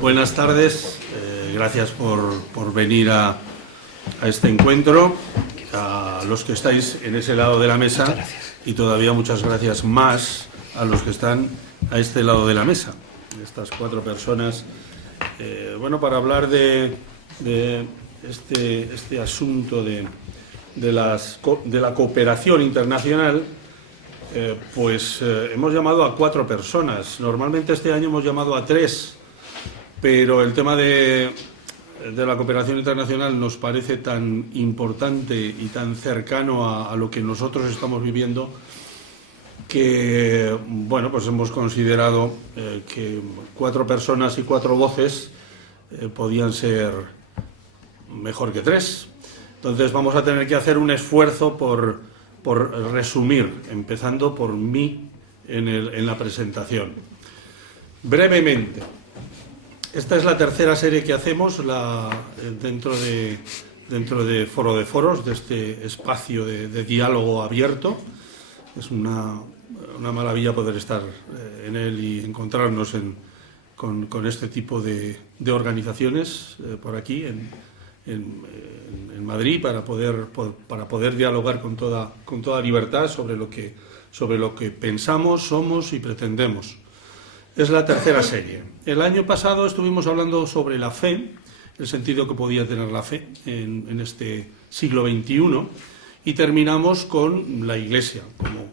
Buenas tardes, gracias por venir a este encuentro, a los que estáis en ese lado de la mesa y todavía muchas gracias más a los que están a este lado de la mesa, estas cuatro personas, para hablar de este asunto de la cooperación internacional. Hemos llamado a 4 personas. Normalmente este año hemos llamado a 3, pero el tema de la cooperación internacional nos parece tan importante y tan cercano a lo que nosotros estamos viviendo que, hemos considerado que 4 personas y 4 voces podían ser mejor que 3. Entonces vamos a tener que hacer un esfuerzo por resumir, empezando por mí en la presentación. Brevemente, esta es la tercera serie que hacemos dentro de Foro de Foros, de este espacio de diálogo abierto. Es una maravilla poder estar en él y encontrarnos con este tipo de organizaciones por aquí en Madrid para poder dialogar con toda libertad sobre lo que pensamos, somos y pretendemos. Es la tercera serie. El año pasado estuvimos hablando sobre la fe, el sentido que podía tener la fe en este siglo XXI, y terminamos con la Iglesia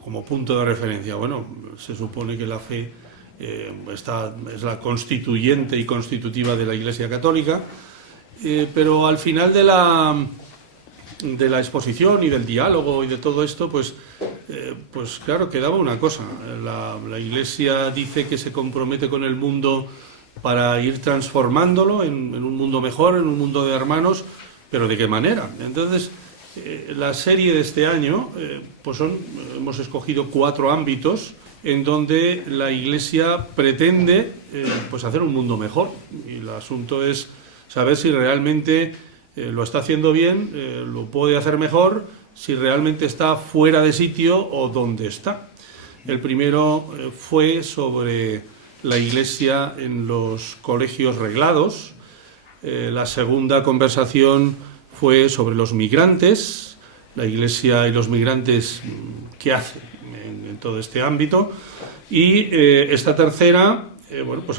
como punto de referencia. Bueno, se supone que la fe es la constituyente y constitutiva de la Iglesia Católica, pero al final de la exposición y del diálogo y de todo esto, claro, quedaba una cosa. La Iglesia dice que se compromete con el mundo para ir transformándolo en un mundo mejor, en un mundo de hermanos, pero ¿de qué manera? Entonces, la serie de este año, hemos escogido 4 ámbitos en donde la Iglesia pretende hacer un mundo mejor. Y el asunto es saber si realmente lo está haciendo bien, lo puede hacer mejor, si realmente está fuera de sitio o dónde está. El primero fue sobre la Iglesia en los colegios reglados. La segunda conversación fue sobre los migrantes, la Iglesia y los migrantes, ¿qué hacen en todo este ámbito? Y esta tercera,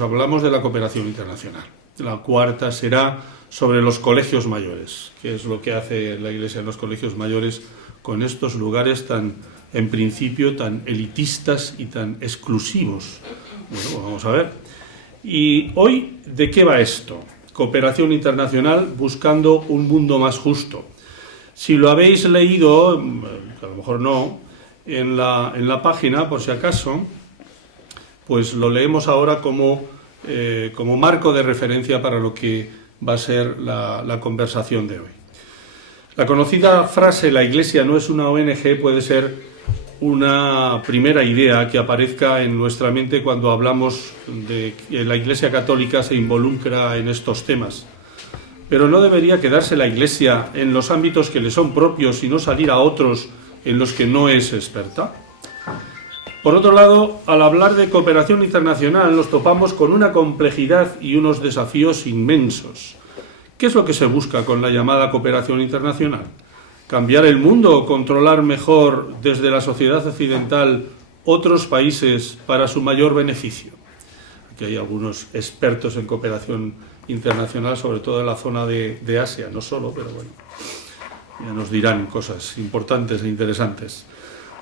hablamos de la cooperación internacional. La cuarta será sobre los colegios mayores, qué es lo que hace la Iglesia en los colegios mayores con estos lugares en principio, tan elitistas y tan exclusivos. Vamos a ver. Y hoy, ¿de qué va esto? Cooperación internacional buscando un mundo más justo. Si lo habéis leído, a lo mejor no, en la página, por si acaso, pues lo leemos ahora como marco de referencia para lo que va a ser la conversación de hoy. La conocida frase «la Iglesia no es una ONG» puede ser una primera idea que aparezca en nuestra mente cuando hablamos de que la Iglesia Católica se involucra en estos temas. Pero no debería quedarse la Iglesia en los ámbitos que le son propios y no salir a otros en los que no es experta. Por otro lado, al hablar de cooperación internacional nos topamos con una complejidad y unos desafíos inmensos. ¿Qué es lo que se busca con la llamada cooperación internacional? ¿Cambiar el mundo o controlar mejor desde la sociedad occidental otros países para su mayor beneficio? Aquí hay algunos expertos en cooperación internacional, sobre todo en la zona de Asia, no solo, pero bueno, ya nos dirán cosas importantes e interesantes.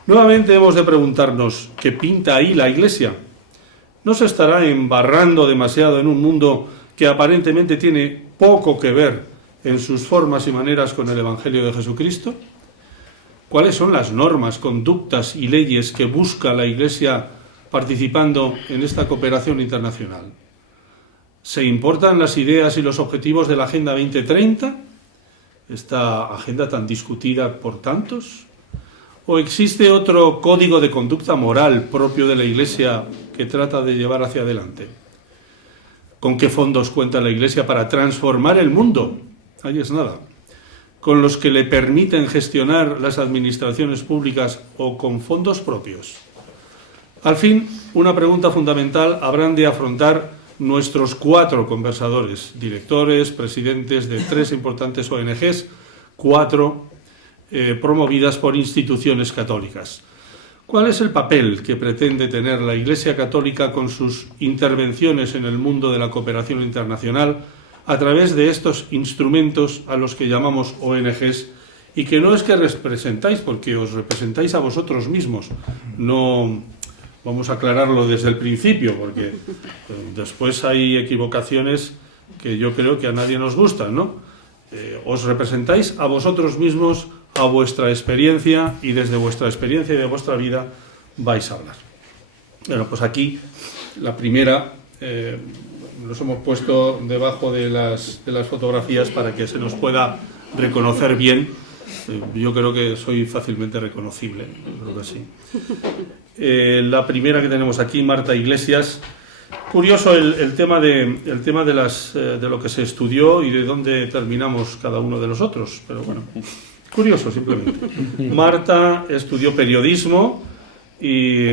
Nuevamente hemos de preguntarnos, ¿qué pinta ahí la Iglesia? ¿No se estará embarrando demasiado en un mundo que aparentemente tiene poco que ver en sus formas y maneras con el Evangelio de Jesucristo? ¿Cuáles son las normas, conductas y leyes que busca la Iglesia participando en esta cooperación internacional? ¿Se importan las ideas y los objetivos de la Agenda 2030? ¿Esta agenda tan discutida por tantos? ¿O existe otro código de conducta moral propio de la Iglesia que trata de llevar hacia adelante? ¿Con qué fondos cuenta la Iglesia para transformar el mundo? Ahí es nada. ¿Con los que le permiten gestionar las administraciones públicas o con fondos propios? Al fin, una pregunta fundamental habrán de afrontar nuestros 4 conversadores, directores, presidentes de 3 importantes ONGs, 4 promovidas por instituciones católicas. ¿Cuál es el papel que pretende tener la Iglesia Católica con sus intervenciones en el mundo de la cooperación internacional a través de estos instrumentos a los que llamamos ONGs, y que no es que representáis, porque os representáis a vosotros mismos? No vamos a aclararlo desde el principio, porque después hay equivocaciones que yo creo que a nadie nos gustan, ¿no? Os representáis a vosotros mismos, a vuestra experiencia, y desde vuestra experiencia y de vuestra vida vais a hablar. Bueno, pues aquí la primera nos hemos puesto debajo de las fotografías para que se nos pueda reconocer bien. Yo creo que soy fácilmente reconocible, yo creo que sí. La primera que tenemos aquí, Marta Iglesias. Curioso el tema de lo que se estudió y de dónde terminamos cada uno de nosotros, pero bueno, curioso simplemente. Marta estudió periodismo y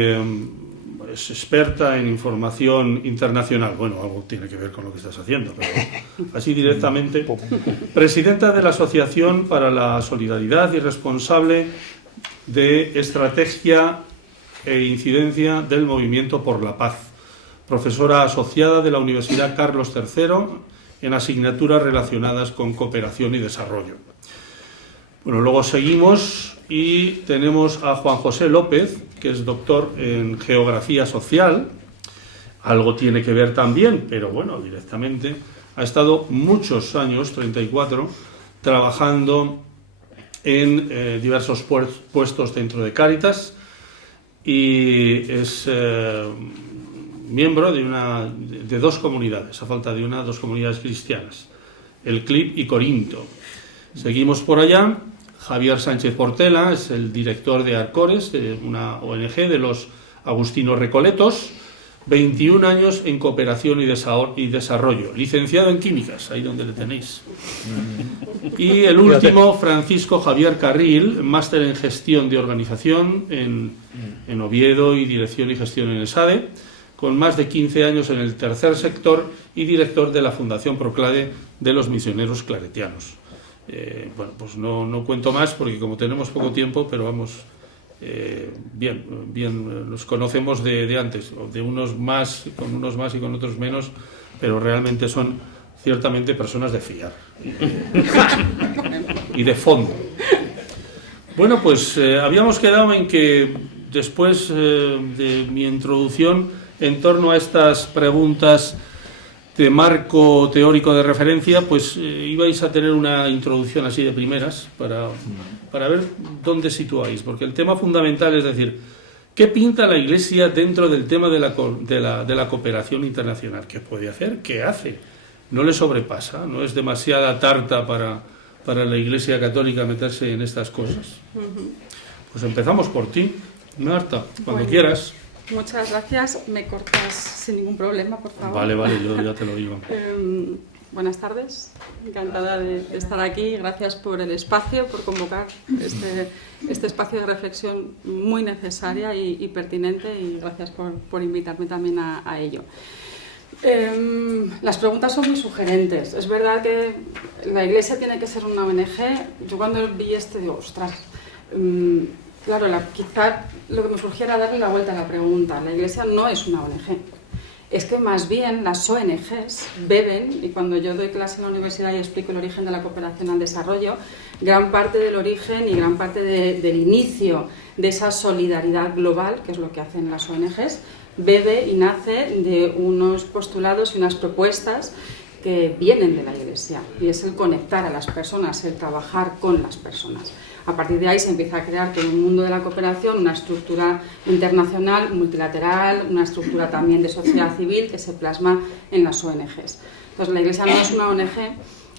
es experta en información internacional. Bueno, algo tiene que ver con lo que estás haciendo, pero así directamente. Presidenta de la Asociación para la Solidaridad y responsable de Estrategia e Incidencia del Movimiento por la Paz. Profesora asociada de la Universidad Carlos III en asignaturas relacionadas con cooperación y desarrollo. Bueno, luego seguimos y tenemos a Juan José López, que es doctor en Geografía Social. Algo tiene que ver también, pero bueno, directamente. Ha estado muchos años, 34, trabajando en diversos puestos dentro de Cáritas, y es miembro de 2 comunidades, a falta de una, 2 comunidades cristianas, el CLIP y Corinto. Seguimos por allá. Javier Sánchez Portela es el director de Arcores, de una ONG de los Agustinos Recoletos. 21 años en cooperación y desarrollo, licenciado en químicas, ahí donde le tenéis. Y el último, Francisco Javier Carril, máster en gestión de organización en Oviedo y dirección y gestión en ESADE, con más de 15 años en el tercer sector y director de la Fundación Proclade de los Misioneros Claretianos. Bueno, pues no cuento más porque como tenemos poco tiempo, pero vamos, bien, los conocemos de antes, de unos más y con otros menos, pero realmente son ciertamente personas de fiar y de fondo. Bueno, pues habíamos quedado en que después de mi introducción en torno a estas preguntas de marco teórico de referencia, pues ibais a tener una introducción así de primeras para ver dónde situáis, porque el tema fundamental es decir, ¿qué pinta la Iglesia dentro del tema de la cooperación internacional? ¿Qué puede hacer? ¿Qué hace? ¿No le sobrepasa? ¿No es demasiada tarta para la Iglesia Católica meterse en estas cosas? Pues empezamos por ti, Marta, cuando quieras. Muchas gracias. Me cortas sin ningún problema, por favor. Vale, yo ya te lo digo. Buenas tardes. Encantada de estar aquí. Gracias por el espacio, por convocar este espacio de reflexión muy necesaria y pertinente, y gracias por invitarme también a ello. Las preguntas son muy sugerentes. Es verdad que la Iglesia tiene que ser una ONG. Yo cuando vi digo, ostras... Claro, quizá lo que me surgiera darle la vuelta a la pregunta. La Iglesia no es una ONG. Es que más bien las ONGs beben, y cuando yo doy clase en la universidad y explico el origen de la cooperación al desarrollo, gran parte del origen y gran parte del inicio de esa solidaridad global, que es lo que hacen las ONGs, bebe y nace de unos postulados y unas propuestas que vienen de la Iglesia, y es el conectar a las personas, el trabajar con las personas. A partir de ahí se empieza a crear todo un mundo de la cooperación, una estructura internacional, multilateral, una estructura también de sociedad civil que se plasma en las ONGs. Entonces la Iglesia no es una ONG,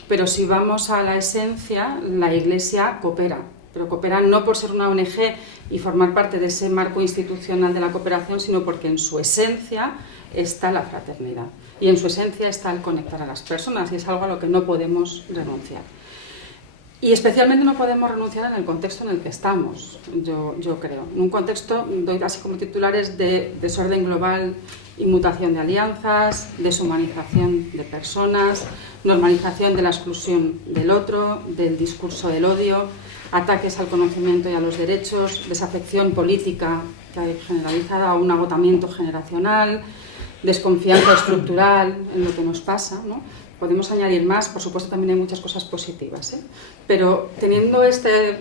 pero si vamos a la esencia, la Iglesia coopera. Pero coopera no por ser una ONG y formar parte de ese marco institucional de la cooperación, sino porque en su esencia está la fraternidad. Y en su esencia está el conectar a las personas, y es algo a lo que no podemos renunciar. Y especialmente no podemos renunciar en el contexto en el que estamos, yo creo. En un contexto, doy así como titulares, de desorden global y mutación de alianzas, deshumanización de personas, normalización de la exclusión del otro, del discurso del odio, ataques al conocimiento y a los derechos, desafección política generalizada a un agotamiento generacional, desconfianza estructural en lo que nos pasa, ¿no? Podemos añadir más, por supuesto también hay muchas cosas positivas, ¿eh? Pero teniendo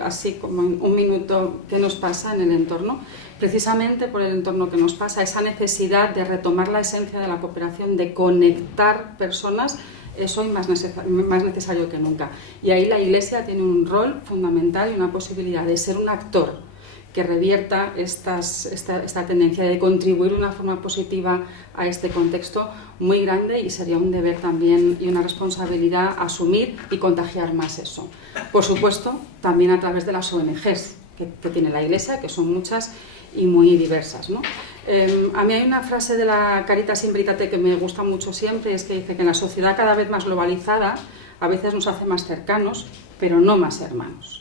así como un minuto, ¿qué nos pasa en el entorno? Precisamente por el entorno que nos pasa, esa necesidad de retomar la esencia de la cooperación, de conectar personas, es hoy más necesario que nunca. Y ahí la Iglesia tiene un rol fundamental y una posibilidad de ser un actor que revierta esta tendencia, de contribuir de una forma positiva a este contexto muy grande, y sería un deber también y una responsabilidad asumir y contagiar más eso. Por supuesto, también a través de las ONGs que tiene la Iglesia, que son muchas y muy diversas, ¿no? A mí hay una frase de la Caritas in Veritate que me gusta mucho siempre, es que dice que en la sociedad cada vez más globalizada a veces nos hace más cercanos, pero no más hermanos.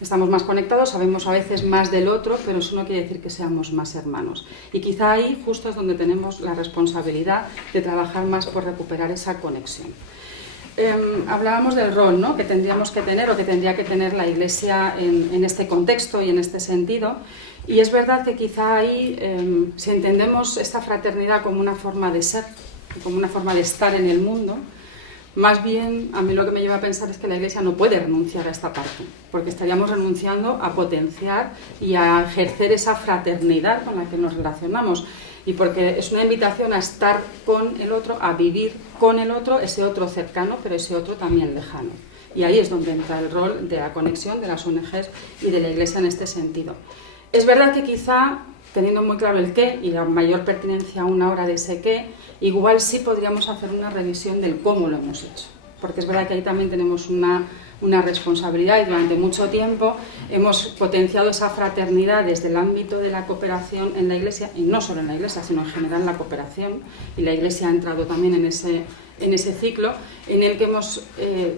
Estamos más conectados, sabemos a veces más del otro, pero eso no quiere decir que seamos más hermanos. Y quizá ahí justo es donde tenemos la responsabilidad de trabajar más por recuperar esa conexión. Hablábamos del rol, ¿no?, que tendríamos que tener o que tendría que tener la Iglesia en este contexto y en este sentido. Y es verdad que quizá ahí, si entendemos esta fraternidad como una forma de ser, como una forma de estar en el mundo, más bien, a mí lo que me lleva a pensar es que la Iglesia no puede renunciar a esta parte, porque estaríamos renunciando a potenciar y a ejercer esa fraternidad con la que nos relacionamos, y porque es una invitación a estar con el otro, a vivir con el otro, ese otro cercano, pero ese otro también lejano. Y ahí es donde entra el rol de la conexión de las ONGs y de la Iglesia en este sentido. Es verdad que quizá, teniendo muy claro el qué y la mayor pertinencia aún ahora de ese qué, igual sí podríamos hacer una revisión del cómo lo hemos hecho, porque es verdad que ahí también tenemos una responsabilidad, y durante mucho tiempo hemos potenciado esa fraternidad desde el ámbito de la cooperación en la Iglesia, y no solo en la Iglesia, sino en general en la cooperación, y la Iglesia ha entrado también en ese ciclo, en el que hemos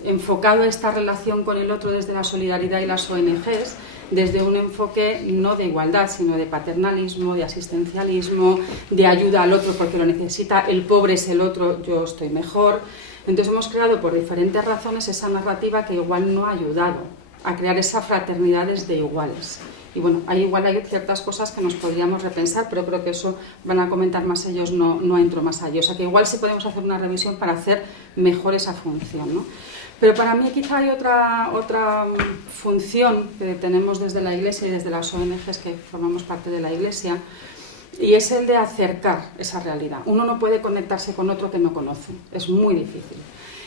enfocado esta relación con el otro desde la solidaridad y las ONGs, desde un enfoque no de igualdad, sino de paternalismo, de asistencialismo, de ayuda al otro porque lo necesita, el pobre es el otro, yo estoy mejor. Entonces hemos creado por diferentes razones esa narrativa que igual no ha ayudado a crear esa fraternidad desde iguales. Y bueno, ahí igual hay ciertas cosas que nos podríamos repensar, pero creo que eso van a comentar más ellos, no entro más allá. O sea que igual sí podemos hacer una revisión para hacer mejor esa función, ¿no? Pero para mí quizá hay otra función que tenemos desde la Iglesia y desde las ONGs que formamos parte de la Iglesia, y es el de acercar esa realidad. Uno no puede conectarse con otro que no conoce, es muy difícil.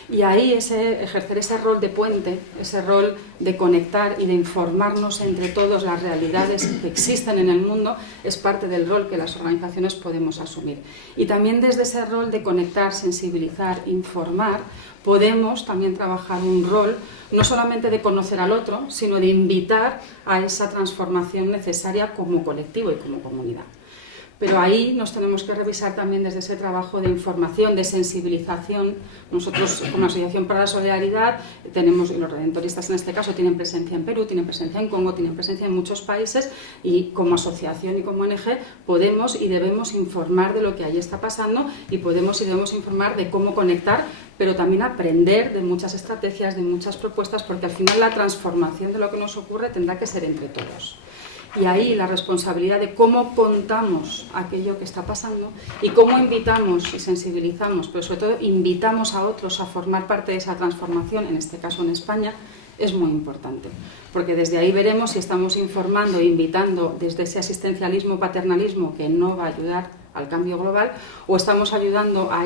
Y ahí ejercer ese rol de puente, ese rol de conectar y de informarnos entre todos las realidades que existen en el mundo, es parte del rol que las organizaciones podemos asumir. Y también desde ese rol de conectar, sensibilizar, informar, podemos también trabajar un rol no solamente de conocer al otro, sino de invitar a esa transformación necesaria como colectivo y como comunidad. Pero ahí nos tenemos que revisar también desde ese trabajo de información, de sensibilización. Nosotros, como Asociación para la Solidaridad, tenemos, y los redentoristas en este caso, tienen presencia en Perú, tienen presencia en Congo, tienen presencia en muchos países, y como asociación y como ONG podemos y debemos informar de lo que ahí está pasando, y podemos y debemos informar de cómo conectar, pero también aprender de muchas estrategias, de muchas propuestas, porque al final la transformación de lo que nos ocurre tendrá que ser entre todos. Y ahí la responsabilidad de cómo contamos aquello que está pasando y cómo invitamos y sensibilizamos, pero sobre todo invitamos a otros a formar parte de esa transformación, en este caso en España, es muy importante. Porque desde ahí veremos si estamos informando e invitando desde ese asistencialismo, paternalismo que no va a ayudar al cambio global, o estamos ayudando a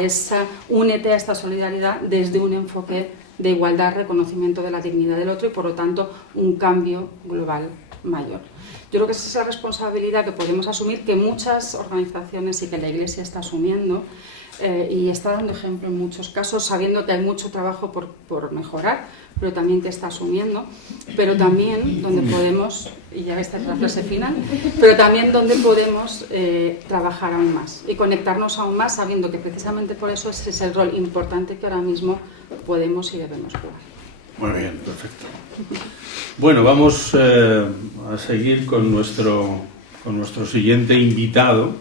únete a esta solidaridad desde un enfoque de igualdad, reconocimiento de la dignidad del otro y por lo tanto un cambio global mayor. Yo creo que esa es la responsabilidad que podemos asumir, que muchas organizaciones y que la Iglesia está asumiendo, y está dando ejemplo en muchos casos, sabiendo que hay mucho trabajo por mejorar, pero también que está asumiendo, pero también donde podemos, y ya esta es la frase final, pero también donde podemos trabajar aún más y conectarnos aún más, sabiendo que precisamente por eso ese es el rol importante que ahora mismo podemos y debemos jugar. Muy bien, perfecto. Bueno, vamos a seguir con nuestro siguiente invitado.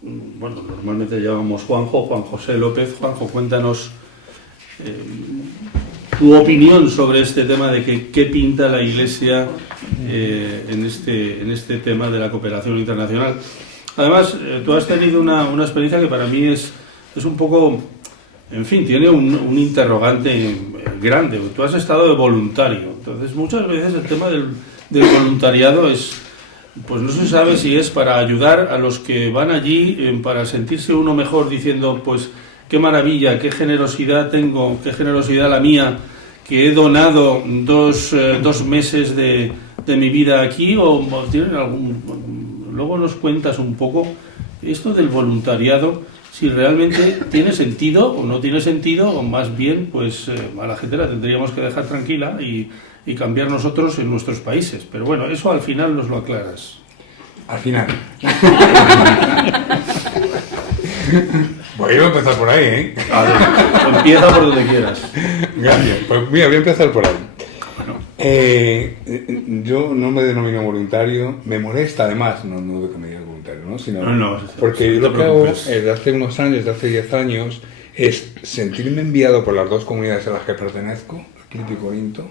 Bueno, normalmente llamamos Juan José López. Juanjo, cuéntanos tu opinión sobre este tema de qué pinta la Iglesia en este tema de la cooperación internacional. Además, tú has tenido una experiencia que para mí es un poco, en fin, tiene un interrogante grande. Tú has estado de voluntario, entonces muchas veces el tema del voluntariado pues no se sabe si es para ayudar a los que van allí, para sentirse uno mejor diciendo, pues qué maravilla, qué generosidad tengo, qué generosidad la mía, que he donado dos meses de mi vida aquí, o tienen luego nos cuentas un poco esto del voluntariado, si realmente tiene sentido o no tiene sentido, o más bien pues a la gente la tendríamos que dejar tranquila y cambiar nosotros en nuestros países. Pero bueno, eso al final nos lo aclaras. Al final. Voy a empezar por ahí, ¿eh? A ver, empieza por donde quieras. Gracias. Pues mira, voy a empezar por ahí. Bueno. Yo no me denomino voluntario, me molesta además, no de que me diga voluntario, ¿no? Sino porque no lo que hago desde hace unos años, desde hace 10 años, es sentirme enviado por las dos comunidades a las que pertenezco, Quito y Corinto,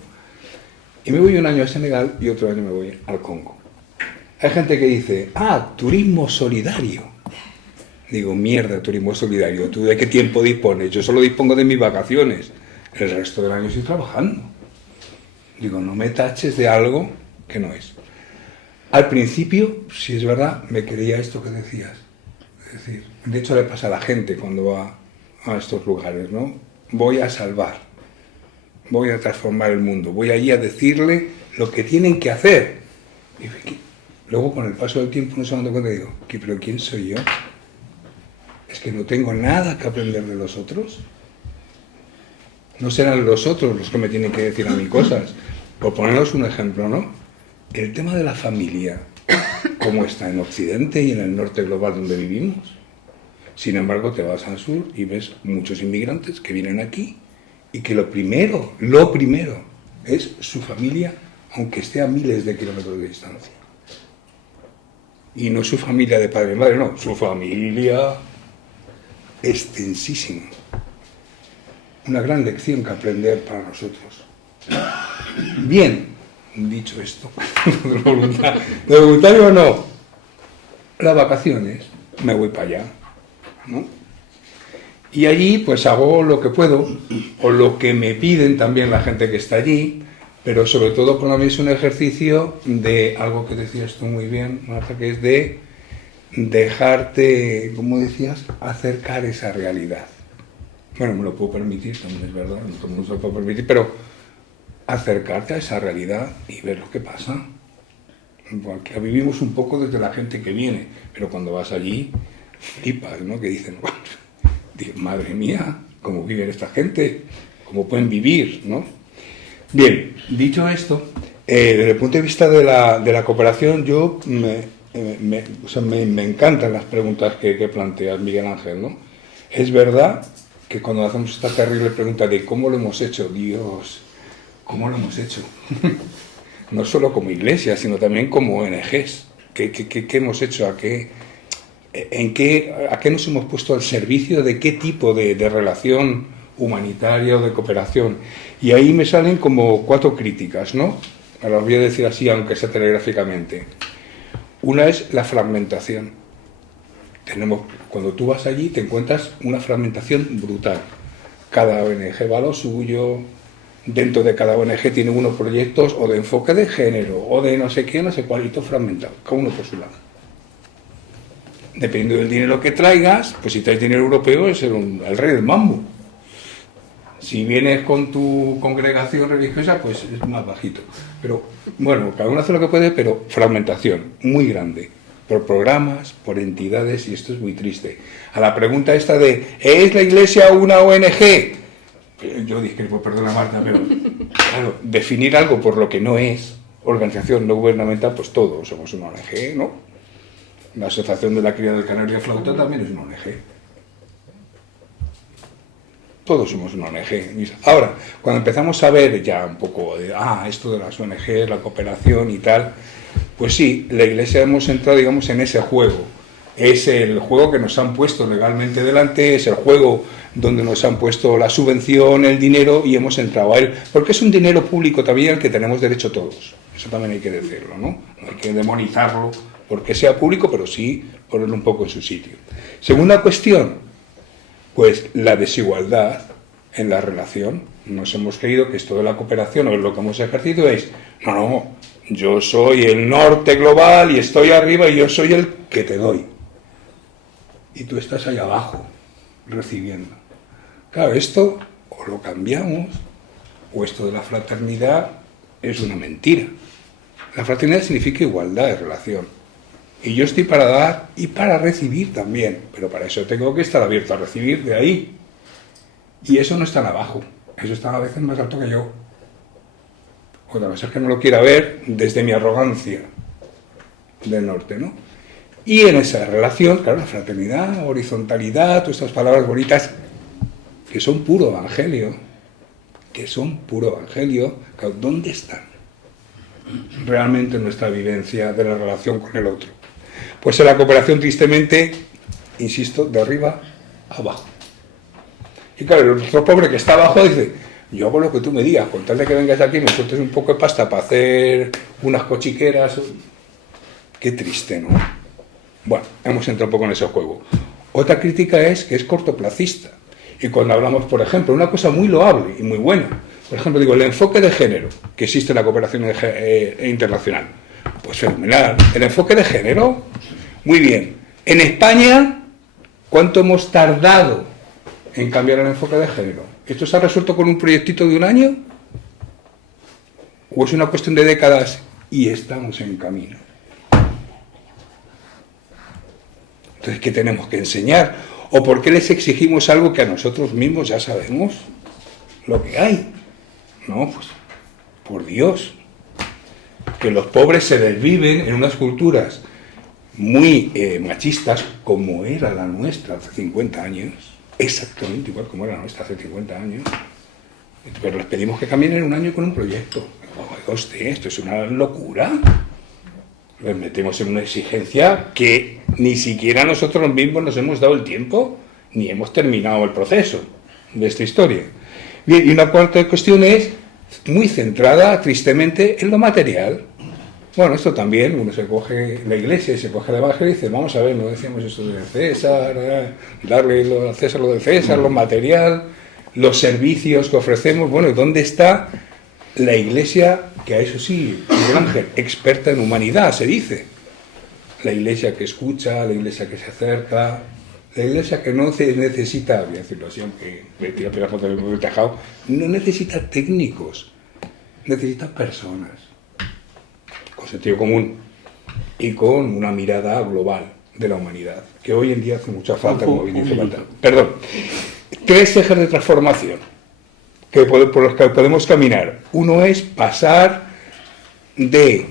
y me voy un año a Senegal y otro año me voy al Congo. Hay gente que dice, turismo solidario. Digo, mierda, turismo solidario, ¿tú de qué tiempo dispones? Yo solo dispongo de mis vacaciones, el resto del año estoy trabajando. Digo, no me taches de algo que no es. Al principio, si es verdad, me creía esto que decías. Es decir, de hecho le pasa a la gente cuando va a estos lugares, ¿no? Voy a salvar, voy a transformar el mundo, voy allí a decirle lo que tienen que hacer. Y luego con el paso del tiempo no se dan cuenta y digo, ¿pero quién soy yo? ¿Es que no tengo nada que aprender de los otros? ¿No serán los otros los que me tienen que decir a mí cosas? Por poneros un ejemplo, ¿no? El tema de la familia, ¿cómo está en Occidente y en el norte global donde vivimos? Sin embargo, te vas al sur y ves muchos inmigrantes que vienen aquí y que lo primero es su familia, aunque esté a miles de kilómetros de distancia. Y no su familia de padre y madre, no, su familia extensísima. Una gran lección que aprender para nosotros. Bien, dicho esto, de voluntario o no, las vacaciones, me voy para allá, ¿no? Y allí pues hago lo que puedo, o lo que me piden también la gente que está allí, pero sobre todo para mí es un ejercicio de algo que decías tú muy bien, Marta, que es de dejarte, como decías, acercar esa realidad. Bueno, me lo puedo permitir, también es verdad, no todo el mundo se lo puede permitir, pero acercarte a esa realidad y ver lo que pasa. Porque vivimos un poco desde la gente que viene, pero cuando vas allí, flipas, ¿no? Que dicen, madre mía, ¿cómo viven esta gente? ¿Cómo pueden vivir, no? Bien, dicho esto, desde el punto de vista de la cooperación, yo me encantan las preguntas que planteas, Miguel Ángel, ¿no? Es verdad que cuando hacemos esta terrible pregunta de cómo lo hemos hecho, Dios, ¿cómo lo hemos hecho? No solo como iglesia, sino también como ONGs. ¿Qué hemos hecho? ¿A qué nos hemos puesto al servicio de qué tipo de relación humanitaria o de cooperación? Y ahí me salen como 4 críticas, ¿no? Ahora os voy a decir así, aunque sea telegráficamente. Una es la fragmentación. Cuando tú vas allí te encuentras una fragmentación brutal. Cada ONG va a lo suyo, dentro de cada ONG tiene unos proyectos o de enfoque de género, o de no sé qué, no sé cuál, y todo fragmentado, cada uno por su lado. Dependiendo del dinero que traigas, pues si traes dinero europeo es el rey del mambo. Si vienes con tu congregación religiosa, pues es más bajito. Pero bueno, cada uno hace lo que puede, pero fragmentación muy grande. Por programas, por entidades, y esto es muy triste. A la pregunta esta de ¿es la iglesia una ONG? Yo discrepo, perdona Marta, pero claro, definir algo por lo que no es, organización no gubernamental, pues todos somos una ONG, ¿no? La Asociación de la Cría del Canario Flauta también es una ONG. Todos somos una ONG. Ahora, cuando empezamos a ver ya un poco de, esto de las ONG, la cooperación y tal, pues sí, la Iglesia hemos entrado, digamos, en ese juego. Es el juego que nos han puesto legalmente delante, es el juego donde nos han puesto la subvención, el dinero, y hemos entrado a él. Porque es un dinero público también al que tenemos derecho todos. Eso también hay que decirlo, ¿no? No hay que demonizarlo porque sea público, pero sí ponerlo un poco en su sitio. Segunda cuestión, pues la desigualdad en la relación. Nos hemos creído que esto de la cooperación, o lo que hemos ejercido es, no, yo soy el norte global y estoy arriba y yo soy el que te doy. Y tú estás ahí abajo, recibiendo. Claro, esto o lo cambiamos, o esto de la fraternidad es una mentira. La fraternidad significa igualdad de relación. Y yo estoy para dar y para recibir también, pero para eso tengo que estar abierto a recibir de ahí. Y eso no está abajo, eso está a veces más alto que yo. Otra vez es que no lo quiera ver desde mi arrogancia del norte, ¿no? Y en esa relación, claro, la fraternidad, horizontalidad, todas estas palabras bonitas que son puro evangelio, claro, ¿dónde están realmente en nuestra vivencia de la relación con el otro? Pues en la cooperación, tristemente, insisto, de arriba a abajo. Y claro, el otro pobre que está abajo dice, yo hago lo que tú me digas, con tal de que vengas aquí y me sueltes un poco de pasta para hacer unas cochiqueras. Qué triste, ¿no? Bueno, hemos entrado un poco en ese juego. Otra crítica es que es cortoplacista. Y cuando hablamos, por ejemplo, una cosa muy loable y muy buena, por ejemplo, digo, el enfoque de género que existe en la cooperación internacional, pues fenomenal. El enfoque de género, muy bien. En España, ¿cuánto hemos tardado en cambiar el enfoque de género? ¿Esto se ha resuelto con un proyectito de un año? ¿O es una cuestión de décadas y estamos en camino? Entonces, ¿qué tenemos que enseñar? ¿O por qué les exigimos algo que a nosotros mismos ya sabemos lo que hay? No, pues, por Dios, que los pobres se desviven en unas culturas muy machistas, como era la nuestra hace 50 años, exactamente igual como era la nuestra hace 50 años, pero les pedimos que cambien en un año con un proyecto. Oiga usted, esto es una locura. Les metemos en una exigencia que ni siquiera nosotros mismos nos hemos dado el tiempo, ni hemos terminado el proceso de esta historia. Bien, y una cuarta cuestión es muy centrada, tristemente, en lo material. Bueno, esto también, uno se coge la Iglesia y se coge el Evangelio y dice, vamos a ver, no decíamos esto de César, darle a César lo de César, lo material, los servicios que ofrecemos. Bueno, ¿dónde está la Iglesia, que a eso sí, Miguel Ángel, experta en humanidad, se dice? La Iglesia que escucha, la Iglesia que se acerca, la Iglesia que no necesita, voy a decirlo así, aunque me tira pedazos del tejado, no necesita técnicos, necesita personas con sentido común y con una mirada global de la humanidad, que hoy en día hace mucha falta, como bien dice Baltar. Perdón. 3 ejes de transformación por los que podemos caminar. Uno es pasar de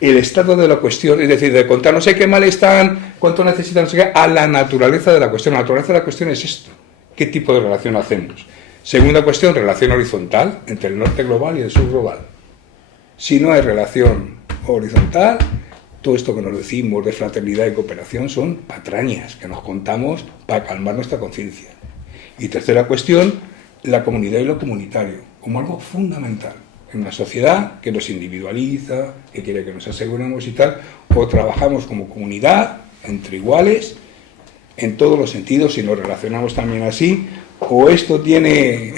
el estado de la cuestión, es decir, de contar no sé qué mal están, cuánto necesitan, no sé qué, a la naturaleza de la cuestión. La naturaleza de la cuestión es esto. ¿Qué tipo de relación hacemos? Segunda cuestión, relación horizontal entre el norte global y el sur global. Si no hay relación horizontal, todo esto que nos decimos de fraternidad y cooperación son patrañas que nos contamos para calmar nuestra conciencia. Y tercera cuestión, la comunidad y lo comunitario, como algo fundamental en una sociedad que nos individualiza, que quiere que nos aseguremos y tal, o trabajamos como comunidad, entre iguales, en todos los sentidos, y nos relacionamos también así, o esto tiene...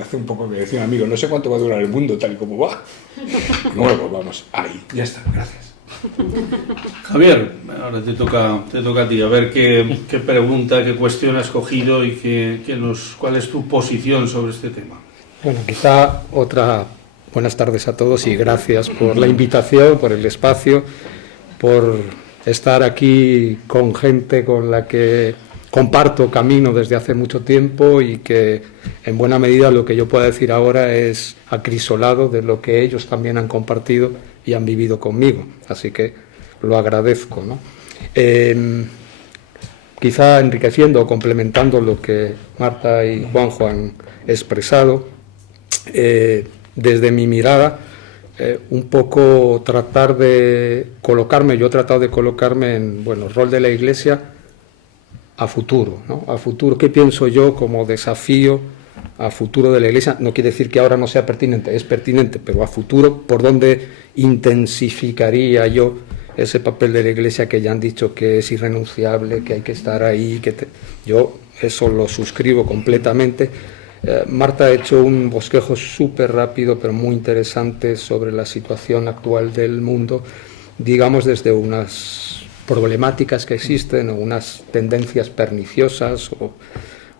Hace un poco que decía un amigo, no sé cuánto va a durar el mundo tal y como va. Bueno, pues vamos, ahí, ya está, gracias. Javier, ahora te toca a ti, a ver qué pregunta, qué cuestión has cogido y cuál es tu posición sobre este tema. Bueno, quizá otra... Buenas tardes a todos y gracias por la invitación, por el espacio, por estar aquí con gente con la que comparto camino desde hace mucho tiempo y que en buena medida lo que yo pueda decir ahora es acrisolado de lo que ellos también han compartido y han vivido conmigo, así que lo agradezco, ¿no? quizá enriqueciendo o complementando lo que Marta y Juanjo han expresado, desde mi mirada, un poco tratar de colocarme, yo he tratado de colocarme en, bueno, el rol de la Iglesia a futuro, ¿no? A futuro, ¿qué pienso yo como desafío a futuro de la Iglesia? No quiere decir que ahora no sea pertinente, es pertinente, pero a futuro, ¿por dónde intensificaría yo ese papel de la Iglesia que ya han dicho que es irrenunciable, que hay que estar ahí? Yo eso lo suscribo completamente. Marta ha hecho un bosquejo súper rápido, pero muy interesante sobre la situación actual del mundo, digamos desde unas problemáticas que existen o unas tendencias perniciosas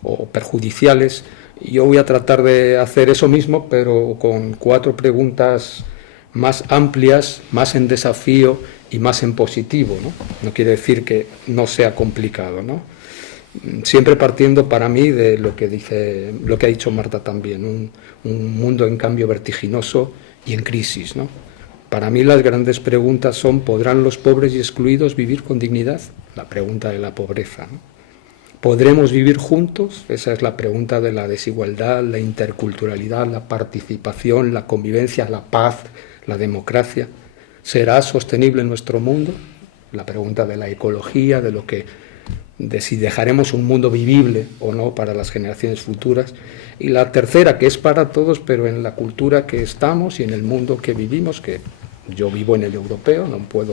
o perjudiciales. Yo voy a tratar de hacer eso mismo, pero con 4 preguntas más amplias, más en desafío y más en positivo, ¿no? No quiere decir que no sea complicado, ¿no? Siempre partiendo para mí de lo que ha dicho Marta también, un mundo en cambio vertiginoso y en crisis, ¿no? Para mí las grandes preguntas son: ¿podrán los pobres y excluidos vivir con dignidad? La pregunta de la pobreza, ¿no? ¿Podremos vivir juntos? Esa es la pregunta de la desigualdad, la interculturalidad, la participación, la convivencia, la paz, la democracia. ¿Será sostenible nuestro mundo? La pregunta de la ecología, de si dejaremos un mundo vivible o no para las generaciones futuras. Y la tercera, que es para todos, pero en la cultura que estamos y en el mundo que vivimos, que yo vivo en el europeo, no puedo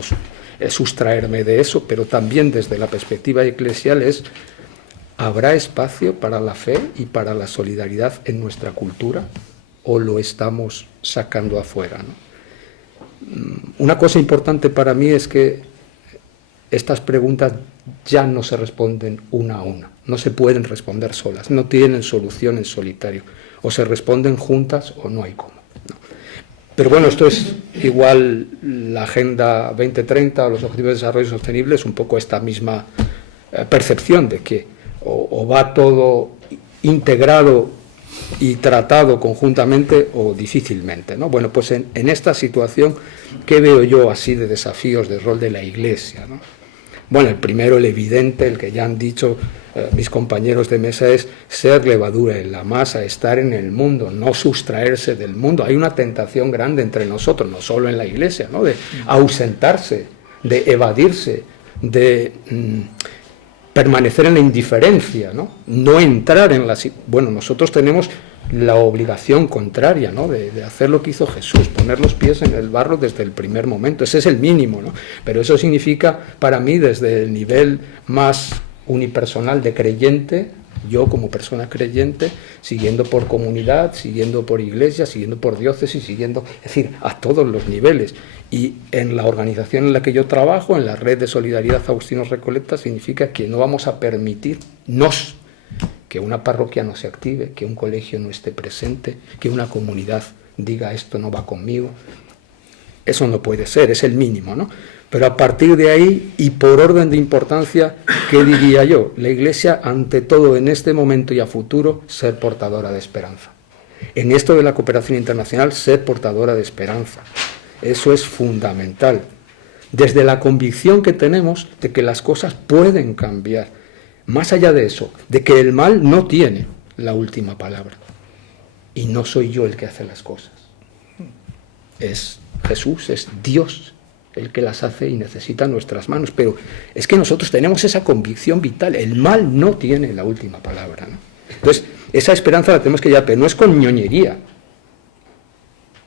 sustraerme de eso, pero también desde la perspectiva eclesial es: ¿habrá espacio para la fe y para la solidaridad en nuestra cultura o lo estamos sacando afuera, ¿no? Una cosa importante para mí es que estas preguntas ya no se responden una a una, no se pueden responder solas, no tienen solución en solitario, o se responden juntas o no hay cómo, ¿no? Pero bueno, esto es igual la Agenda 2030 o los Objetivos de Desarrollo Sostenible, es un poco esta misma percepción de que o va todo integrado y tratado conjuntamente o difícilmente, ¿no? Bueno, pues en esta situación, ¿qué veo yo así de desafíos del rol de la Iglesia, ¿no? Bueno, el primero, el evidente, el que ya han dicho mis compañeros de mesa, es ser levadura en la masa, estar en el mundo, no sustraerse del mundo. Hay una tentación grande entre nosotros, no solo en la Iglesia, ¿no? De ausentarse, de evadirse, de permanecer en la indiferencia, ¿no? No entrar en la... Bueno, nosotros tenemos la obligación contraria, ¿no? De hacer lo que hizo Jesús, poner los pies en el barro desde el primer momento. Ese es el mínimo, ¿no? Pero eso significa, para mí, desde el nivel más unipersonal de creyente, yo como persona creyente, siguiendo por comunidad, siguiendo por iglesia, siguiendo por diócesis, siguiendo, es decir, a todos los niveles. Y en la organización en la que yo trabajo, en la red de solidaridad Agustinos Recoleta, significa que no vamos a permitirnos que una parroquia no se active, que un colegio no esté presente, que una comunidad diga esto no va conmigo. Eso no puede ser, es el mínimo, ¿no? Pero a partir de ahí, y por orden de importancia, ¿qué diría yo? La Iglesia, ante todo en este momento y a futuro, ser portadora de esperanza. En esto de la cooperación internacional, ser portadora de esperanza. Eso es fundamental. Desde la convicción que tenemos de que las cosas pueden cambiar. Más allá de eso, de que el mal no tiene la última palabra. Y no soy yo el que hace las cosas. Es Jesús, es Dios el que las hace y necesita nuestras manos. Pero es que nosotros tenemos esa convicción vital. El mal no tiene la última palabra, ¿no? Entonces, esa esperanza la tenemos que llevar, pero no es con ñoñería.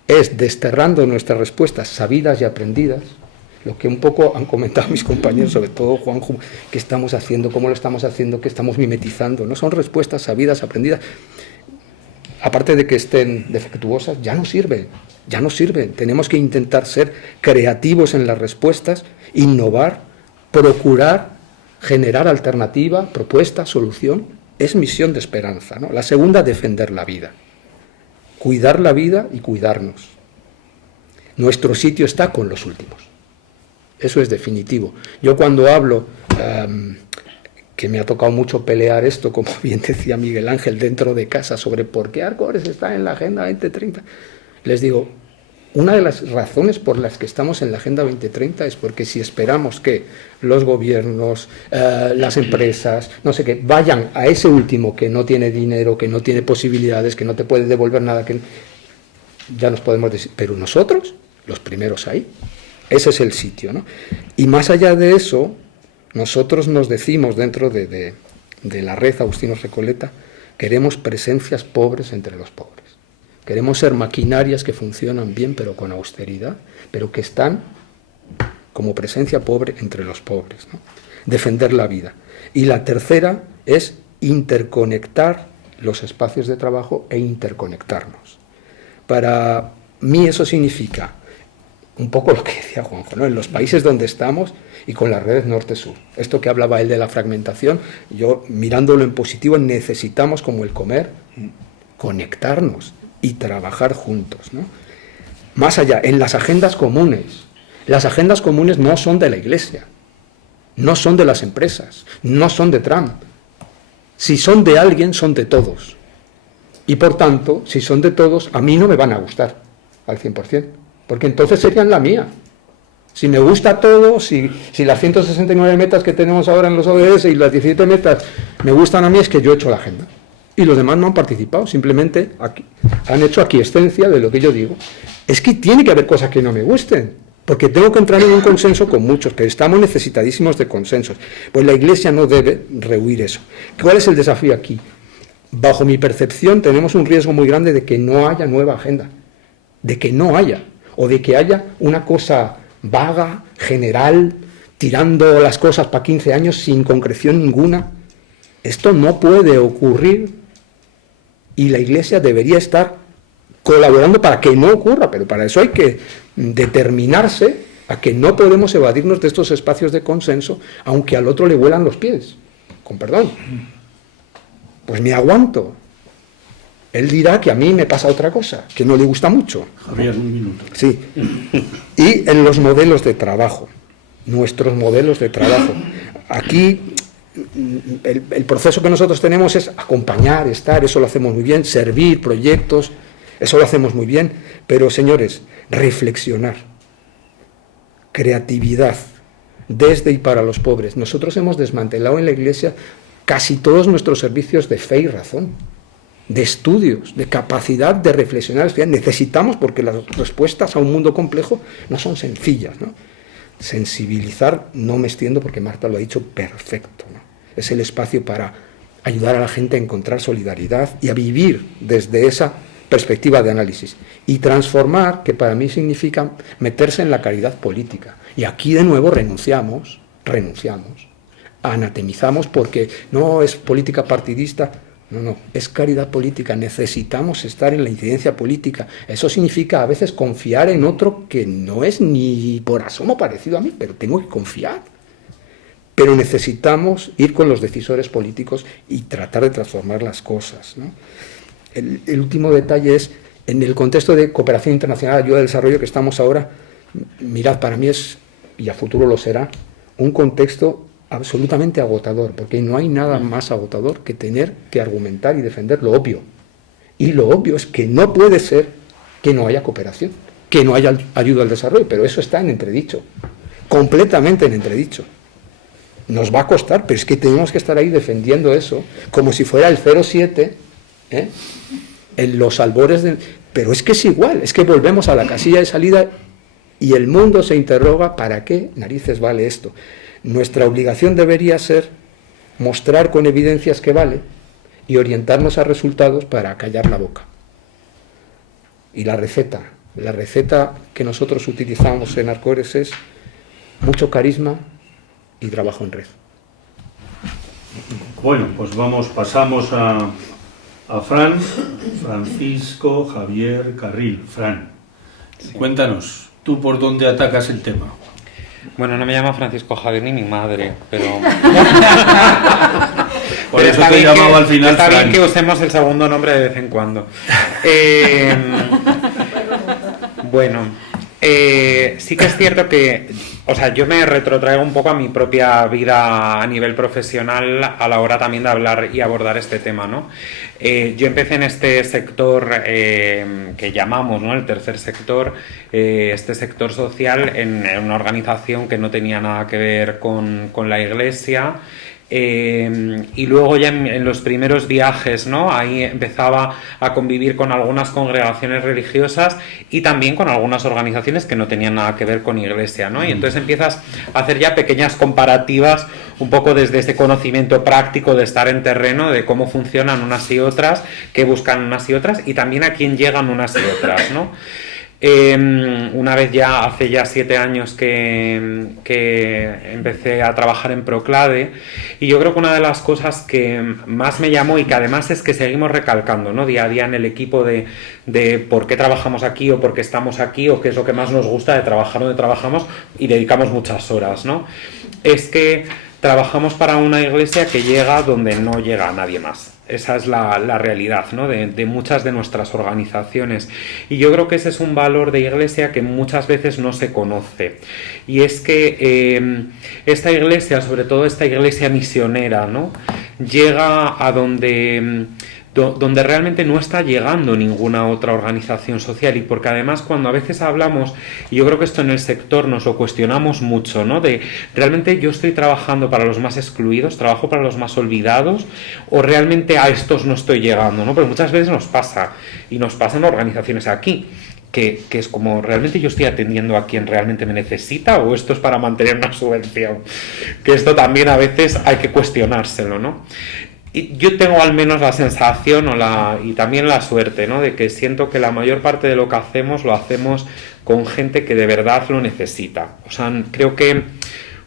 Es desterrando nuestras respuestas sabidas y aprendidas, lo que un poco han comentado mis compañeros, sobre todo Juanjo, qué estamos haciendo, cómo lo estamos haciendo, qué estamos mimetizando. No son respuestas sabidas, aprendidas. Aparte de que estén defectuosas, ya no sirven. Tenemos que intentar ser creativos en las respuestas, innovar, procurar, generar alternativa, propuesta, solución. Es misión de esperanza, ¿no? La segunda, defender la vida. Cuidar la vida y cuidarnos. Nuestro sitio está con los últimos. Eso es definitivo. Yo cuando hablo, que me ha tocado mucho pelear esto, como bien decía Miguel Ángel, dentro de casa, sobre por qué Arcores está en la Agenda 2030, les digo, una de las razones por las que estamos en la Agenda 2030 es porque si esperamos que los gobiernos, las empresas, no sé qué, vayan a ese último que no tiene dinero, que no tiene posibilidades, que no te puede devolver nada, que ya nos podemos decir, pero nosotros, los primeros ahí, ese es el sitio, ¿no? Y más allá de eso, nosotros nos decimos dentro de la red Agustino Recoleta, queremos presencias pobres entre los pobres. Queremos ser maquinarias que funcionan bien, pero con austeridad, pero que están como presencia pobre entre los pobres, ¿no? Defender la vida. Y la tercera es interconectar los espacios de trabajo e interconectarnos. Para mí eso significa un poco lo que decía Juanjo, ¿no? En los países donde estamos y con las redes norte-sur. Esto que hablaba él de la fragmentación, yo mirándolo en positivo, necesitamos, como el comer, conectarnos y trabajar juntos, ¿no? Más allá, en las agendas comunes no son de la Iglesia, no son de las empresas, no son de Trump. Si son de alguien, son de todos. Y por tanto, si son de todos, a mí no me van a gustar al 100%, porque entonces serían la mía. Si me gusta todo, si las 169 metas que tenemos ahora en los ODS y las 17 metas me gustan a mí, es que yo he hecho la agenda. Y los demás no han participado, simplemente han hecho aquiescencia de lo que yo digo. Es que tiene que haber cosas que no me gusten, porque tengo que entrar en un consenso con muchos, que estamos necesitadísimos de consensos. Pues la Iglesia no debe rehuir eso. ¿Cuál es el desafío aquí? Bajo mi percepción tenemos un riesgo muy grande de que no haya nueva agenda, de que no haya, o de que haya una cosa vaga, general, tirando las cosas para 15 años sin concreción ninguna. Esto no puede ocurrir y la Iglesia debería estar colaborando para que no ocurra, pero para eso hay que determinarse a que no podemos evadirnos de estos espacios de consenso, aunque al otro le vuelan los pies, con perdón. Pues me aguanto. Él dirá que a mí me pasa otra cosa, que no le gusta mucho. Javier, un minuto. Sí. Y en los modelos de trabajo, nuestros modelos de trabajo. Aquí el proceso que nosotros tenemos es acompañar, estar, eso lo hacemos muy bien, servir proyectos, eso lo hacemos muy bien, pero señores, reflexionar, creatividad, desde y para los pobres. Nosotros hemos desmantelado en la Iglesia casi todos nuestros servicios de fe y razón, de estudios, de capacidad de reflexionar. Necesitamos, porque las respuestas a un mundo complejo no son sencillas, ¿no? Sensibilizar, no me extiendo porque Marta lo ha dicho perfecto, ¿no? Es el espacio para ayudar a la gente a encontrar solidaridad y a vivir desde esa perspectiva de análisis. Y transformar, que para mí significa meterse en la caridad política. Y aquí de nuevo renunciamos, anatemizamos porque no es política partidista. No, es caridad política, necesitamos estar en la incidencia política. Eso significa a veces confiar en otro que no es ni por asomo parecido a mí, pero tengo que confiar. Pero necesitamos ir con los decisores políticos y tratar de transformar las cosas, ¿no? El último detalle es, en el contexto de cooperación internacional, ayuda al desarrollo que estamos ahora, mirad, para mí es, y a futuro lo será, un contexto absolutamente agotador, porque no hay nada más agotador que tener que argumentar y defender lo obvio. Y lo obvio es que no puede ser que no haya cooperación, que no haya ayuda al desarrollo, pero eso está en entredicho, completamente en entredicho. Nos va a costar, pero es que tenemos que estar ahí defendiendo eso, como si fuera el 0,7, en los albores de... Pero es que es igual, es que volvemos a la casilla de salida y el mundo se interroga, ¿para qué narices vale esto? Nuestra obligación debería ser mostrar con evidencias que vale y orientarnos a resultados para callar la boca. Y la receta que nosotros utilizamos en Arcores es mucho carisma y trabajo en red. Bueno, pues pasamos a Francisco Javier Carril. Fran, sí. Cuéntanos, ¿tú por dónde atacas el tema? Bueno, no me llama Francisco Javier ni mi madre, pero... Por eso te llamaba al final Está Fran. bien que usemos el segundo nombre de vez en cuando. Bueno, sí que es cierto que o sea, yo me retrotraigo un poco a mi propia vida a nivel profesional a la hora también de hablar y abordar este tema, ¿no? Yo empecé en este sector que llamamos, ¿no?, el tercer sector, este sector social, en una organización que no tenía nada que ver con la Iglesia. Y luego ya en los primeros viajes, ¿no?, ahí empezaba a convivir con algunas congregaciones religiosas y también con algunas organizaciones que no tenían nada que ver con Iglesia, ¿no? Y entonces empiezas a hacer ya pequeñas comparativas un poco desde ese conocimiento práctico de estar en terreno, de cómo funcionan unas y otras, qué buscan unas y otras y también a quién llegan unas y otras, ¿no? Una vez ya, hace ya 7 años que empecé a trabajar en Proclade, y yo creo que una de las cosas que más me llamó y que además es que seguimos recalcando, ¿no?, día a día en el equipo de por qué trabajamos aquí o por qué estamos aquí o qué es lo que más nos gusta de trabajar donde trabajamos y dedicamos muchas horas, ¿no?, es que trabajamos para una iglesia que llega donde no llega nadie más. Esa es la realidad, ¿no?, de muchas de nuestras organizaciones. Y yo creo que ese es un valor de iglesia que muchas veces no se conoce. Y es que esta iglesia, sobre todo esta iglesia misionera, ¿no?, llega a donde realmente no está llegando ninguna otra organización social, y porque además cuando a veces hablamos, y yo creo que esto en el sector nos lo cuestionamos mucho, ¿no?, de realmente yo estoy trabajando para los más excluidos, trabajo para los más olvidados, o realmente a estos no estoy llegando, ¿no? Pero muchas veces nos pasa, y nos pasa en organizaciones aquí, que es como, ¿realmente yo estoy atendiendo a quien realmente me necesita o esto es para mantener una subvención? Que esto también a veces hay que cuestionárselo, ¿no? Y yo tengo al menos la sensación y también la suerte, ¿no?, de que siento que la mayor parte de lo que hacemos lo hacemos con gente que de verdad lo necesita. O sea, creo que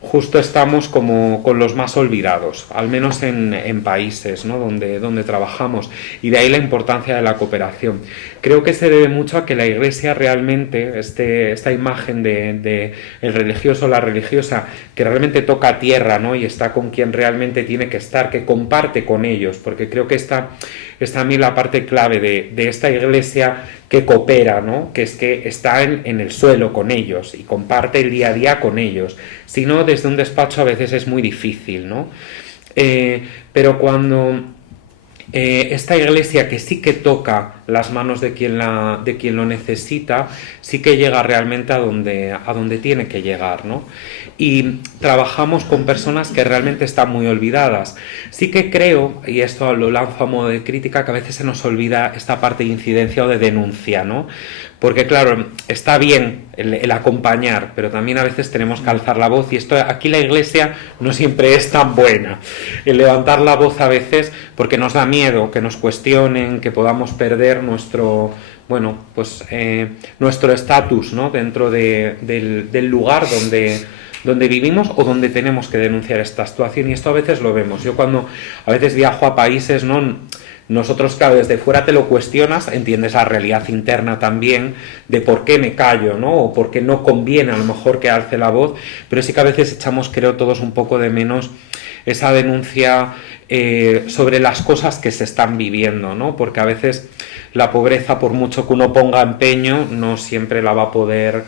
justo estamos como con los más olvidados, al menos en países, ¿no?, donde trabajamos, y de ahí la importancia de la cooperación. Creo que se debe mucho a que la Iglesia realmente, esta imagen de el religioso o la religiosa, que realmente toca tierra, ¿no?, y está con quien realmente tiene que estar, que comparte con ellos, porque creo que esta es también la parte clave de esta Iglesia que coopera, ¿no?, que es que está en el suelo con ellos y comparte el día a día con ellos. Si no, desde un despacho a veces es muy difícil, ¿no? Pero cuando esta iglesia que sí que toca las manos de quien lo necesita, sí que llega realmente a donde tiene que llegar, ¿no? Y trabajamos con personas que realmente están muy olvidadas. Sí que creo, y esto lo lanzo a modo de crítica, que a veces se nos olvida esta parte de incidencia o de denuncia, ¿no? Porque claro, está bien el acompañar, pero también a veces tenemos que alzar la voz, y esto aquí la Iglesia no siempre es tan buena. El levantar la voz a veces porque nos da miedo que nos cuestionen, que podamos perder nuestro estatus, ¿no?, dentro del lugar donde vivimos o donde tenemos que denunciar esta situación, y esto a veces lo vemos. Yo cuando a veces viajo a países, ¿no?, nosotros, claro, desde fuera te lo cuestionas, entiendes la realidad interna también de por qué me callo, ¿no?, o por qué no conviene a lo mejor que alce la voz, pero sí que a veces echamos, creo, todos un poco de menos esa denuncia sobre las cosas que se están viviendo, ¿no?, porque a veces la pobreza, por mucho que uno ponga empeño, no siempre la va a poder...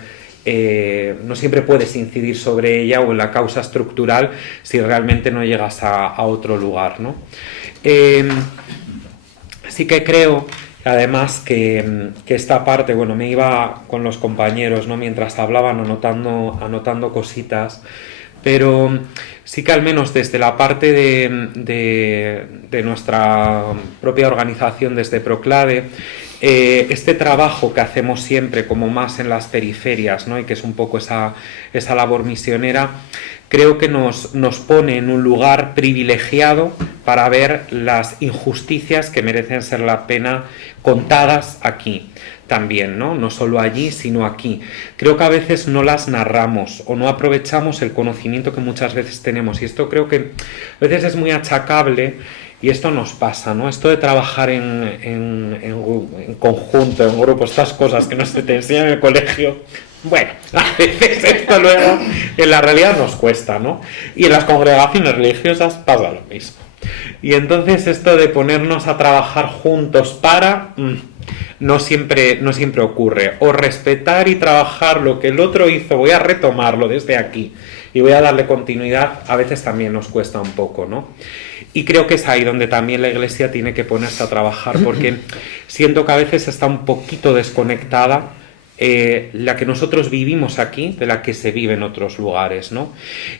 no siempre puedes incidir sobre ella o en la causa estructural si realmente no llegas a otro lugar, ¿no? Sí que creo, además, que esta parte, bueno, me iba con los compañeros, ¿no?, mientras hablaban anotando cositas, pero sí que al menos desde la parte de nuestra propia organización, desde Proclade, este trabajo que hacemos siempre como más en las periferias, ¿no?, y que es un poco esa labor misionera, creo que nos pone en un lugar privilegiado para ver las injusticias que merecen ser la pena contadas aquí también, ¿no? No solo allí, sino aquí. Creo que a veces no las narramos o no aprovechamos el conocimiento que muchas veces tenemos, y esto creo que a veces es muy achacable. Y esto nos pasa, ¿no? Esto de trabajar en conjunto, en grupo, estas cosas que no se te enseñan en el colegio, bueno, a veces esto luego en la realidad nos cuesta, ¿no? Y en las congregaciones religiosas pasa lo mismo. Y entonces esto de ponernos a trabajar juntos no siempre ocurre. O respetar y trabajar lo que el otro hizo, voy a retomarlo desde aquí y voy a darle continuidad, a veces también nos cuesta un poco, ¿no? Y creo que es ahí donde también la Iglesia tiene que ponerse a trabajar, porque siento que a veces está un poquito desconectada la que nosotros vivimos aquí de la que se vive en otros lugares, ¿no?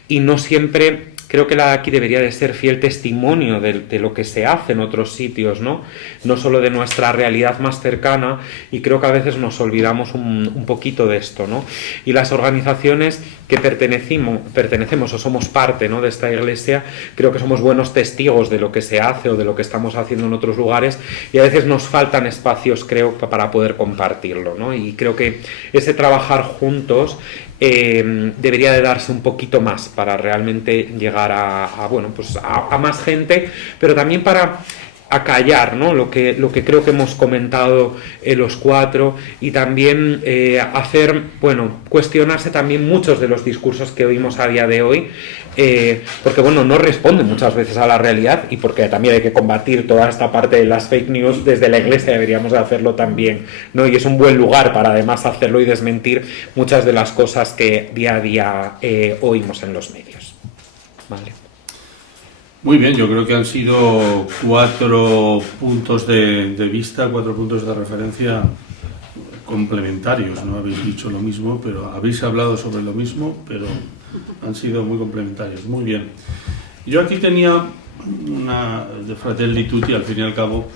Y no siempre, creo que la de aquí debería de ser fiel testimonio de lo que se hace en otros sitios, ¿no? No solo de nuestra realidad más cercana, y creo que a veces nos olvidamos un poquito de esto, ¿no? Y las organizaciones que pertenecemos o somos parte, ¿no?, de esta Iglesia, creo que somos buenos testigos de lo que se hace o de lo que estamos haciendo en otros lugares, y a veces nos faltan espacios, creo, para poder compartirlo, ¿no? Y creo que ese trabajar juntos debería de darse un poquito más para realmente llegar a más gente, pero también para acallar, ¿no?, lo que creo que hemos comentado los cuatro, y también cuestionarse también muchos de los discursos que oímos a día de hoy, porque no responden muchas veces a la realidad, y porque también hay que combatir toda esta parte de las fake news desde la Iglesia, deberíamos de hacerlo también, ¿no? Y es un buen lugar para además hacerlo y desmentir muchas de las cosas que día a día oímos en los medios. Vale. Muy bien, yo creo que han sido 4 puntos de vista, 4 puntos de referencia complementarios. No habéis dicho lo mismo, pero habéis hablado sobre lo mismo, pero han sido muy complementarios. Muy bien. Yo aquí tenía una de Fratelli Tutti, al fin y al cabo,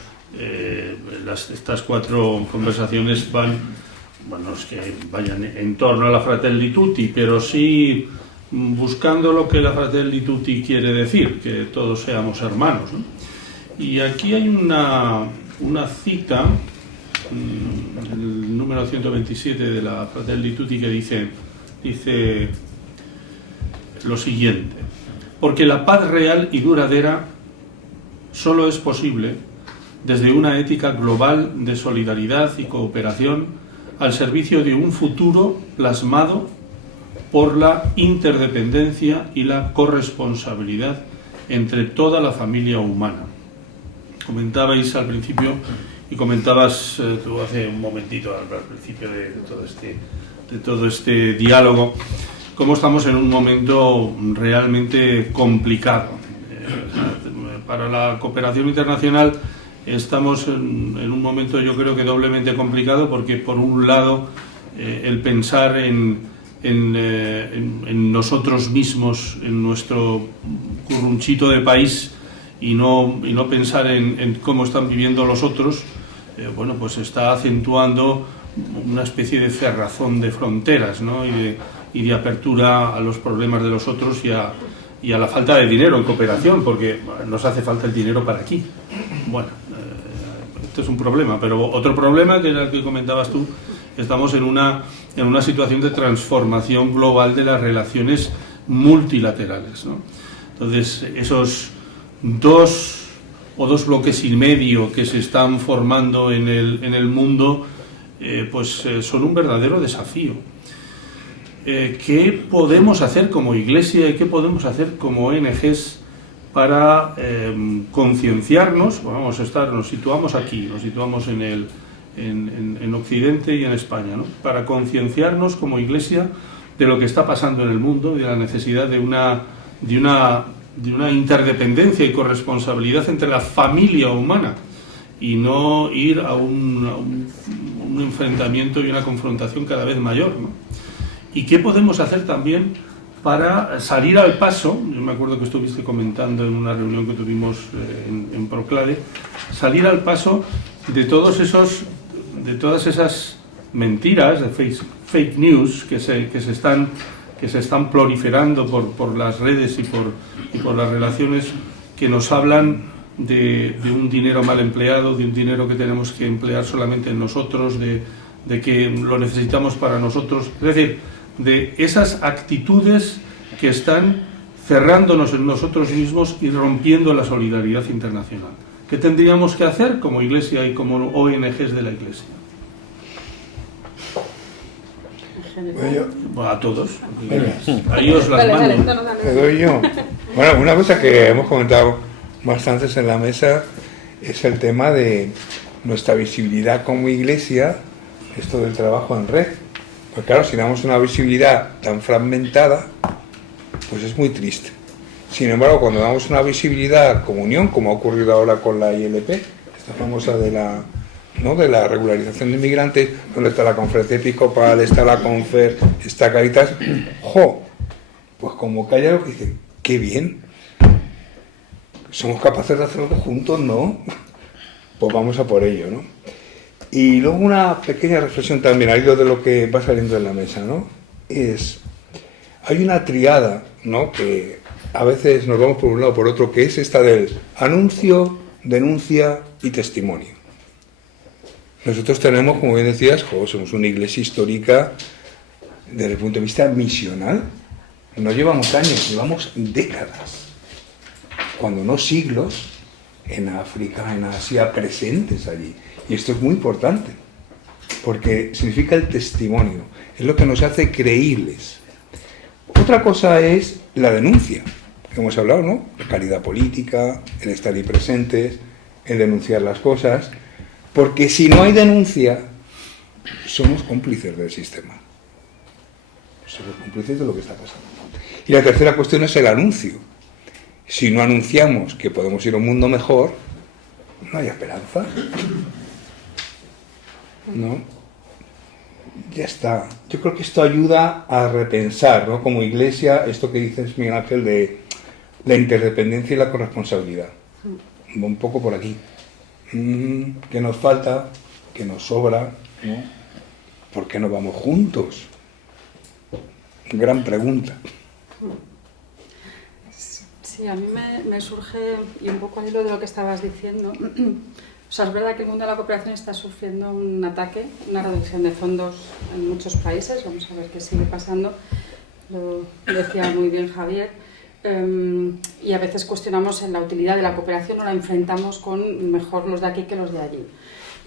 estas 4 conversaciones es que vayan en torno a la Fratelli Tutti, pero sí buscando lo que la Fratelli Tutti quiere decir, que todos seamos hermanos, ¿no? Y aquí hay una cita, el número 127 de la Fratelli Tutti, que dice lo siguiente: porque la paz real y duradera solo es posible desde una ética global de solidaridad y cooperación al servicio de un futuro plasmado por la interdependencia y la corresponsabilidad entre toda la familia humana. Comentabais al principio, y comentabas tú hace un momentito al principio de todo este diálogo, cómo estamos en un momento realmente complicado. Para la cooperación internacional estamos en un momento, yo creo que doblemente complicado, porque por un lado el pensar en nosotros mismos, en nuestro currunchito de país, y no pensar en cómo están viviendo los otros, pues está acentuando una especie de cerrazón de fronteras, ¿no? y de apertura a los problemas de los otros y a la falta de dinero en cooperación, porque nos hace falta el dinero para aquí. Esto es un problema, pero otro problema, que era el que comentabas tú, estamos en una situación de transformación global de las relaciones multilaterales, ¿no? Entonces, esos dos bloques y medio que se están formando en el mundo, son un verdadero desafío. ¿Qué podemos hacer como Iglesia y qué podemos hacer como ONGs para concienciarnos? Nos situamos aquí, nos situamos en Occidente y en España, ¿no? Para concienciarnos como Iglesia de lo que está pasando en el mundo, de la necesidad de una interdependencia y corresponsabilidad entre la familia humana, y no ir a un enfrentamiento y una confrontación cada vez mayor, ¿no? ¿Y qué podemos hacer también para salir al paso? Yo me acuerdo que estuviste comentando en una reunión que tuvimos en Proclade, salir al paso de todas esas mentiras, de fake news que se están proliferando por las redes y por las relaciones, que nos hablan de un dinero mal empleado, de un dinero que tenemos que emplear solamente en nosotros, de que lo necesitamos para nosotros. Es decir, de esas actitudes que están cerrándonos en nosotros mismos y rompiendo la solidaridad internacional. ¿Qué tendríamos que hacer como Iglesia y como ONGs de la Iglesia? A todos. Ahí os las mando. Te doy yo. Bueno, una cosa que hemos comentado bastantes en la mesa es el tema de nuestra visibilidad como iglesia, esto del trabajo en red. Pues claro, si damos una visibilidad tan fragmentada, pues es muy triste. Sin embargo, cuando damos una visibilidad como unión, como ha ocurrido ahora con la ILP, esta famosa de la regularización de inmigrantes, donde está la Conferencia Episcopal, está la Confer, está Caritas, ¡jo! Pues como que hay algo que dicen, ¡qué bien! Somos capaces de hacerlo juntos, ¿no? Pues vamos a por ello, ¿no? Y luego una pequeña reflexión también, al hilo de lo que va saliendo en la mesa, ¿no? Hay una triada, ¿no?, que a veces nos vamos por un lado o por otro, que es esta del anuncio, denuncia y testimonio. Nosotros tenemos, como bien decías, somos una iglesia histórica desde el punto de vista misional. No llevamos años, llevamos décadas, cuando no siglos, en África, en Asia, presentes allí. Y esto es muy importante, porque significa el testimonio, es lo que nos hace creíbles. Otra cosa es la denuncia, que hemos hablado, ¿no? La calidad política, el estar ahí presentes, el denunciar las cosas, porque si no hay denuncia, somos cómplices del sistema. Somos cómplices de lo que está pasando. Y la tercera cuestión es el anuncio. Si no anunciamos que podemos ir a un mundo mejor, no hay esperanza. ¿No? Ya está. Yo creo que esto ayuda a repensar, ¿no?, como iglesia, esto que dices, Miguel Ángel, de la interdependencia y la corresponsabilidad. Un poco por aquí. ¿Qué nos falta? ¿Qué nos sobra? ¿No? ¿Por qué no vamos juntos? Gran pregunta. Sí, a mí me surge, y un poco al hilo de lo que estabas diciendo, o sea, es verdad que el mundo de la cooperación está sufriendo un ataque, una reducción de fondos en muchos países, vamos a ver qué sigue pasando, lo decía muy bien Javier, y a veces cuestionamos en la utilidad de la cooperación o la enfrentamos con mejor los de aquí que los de allí.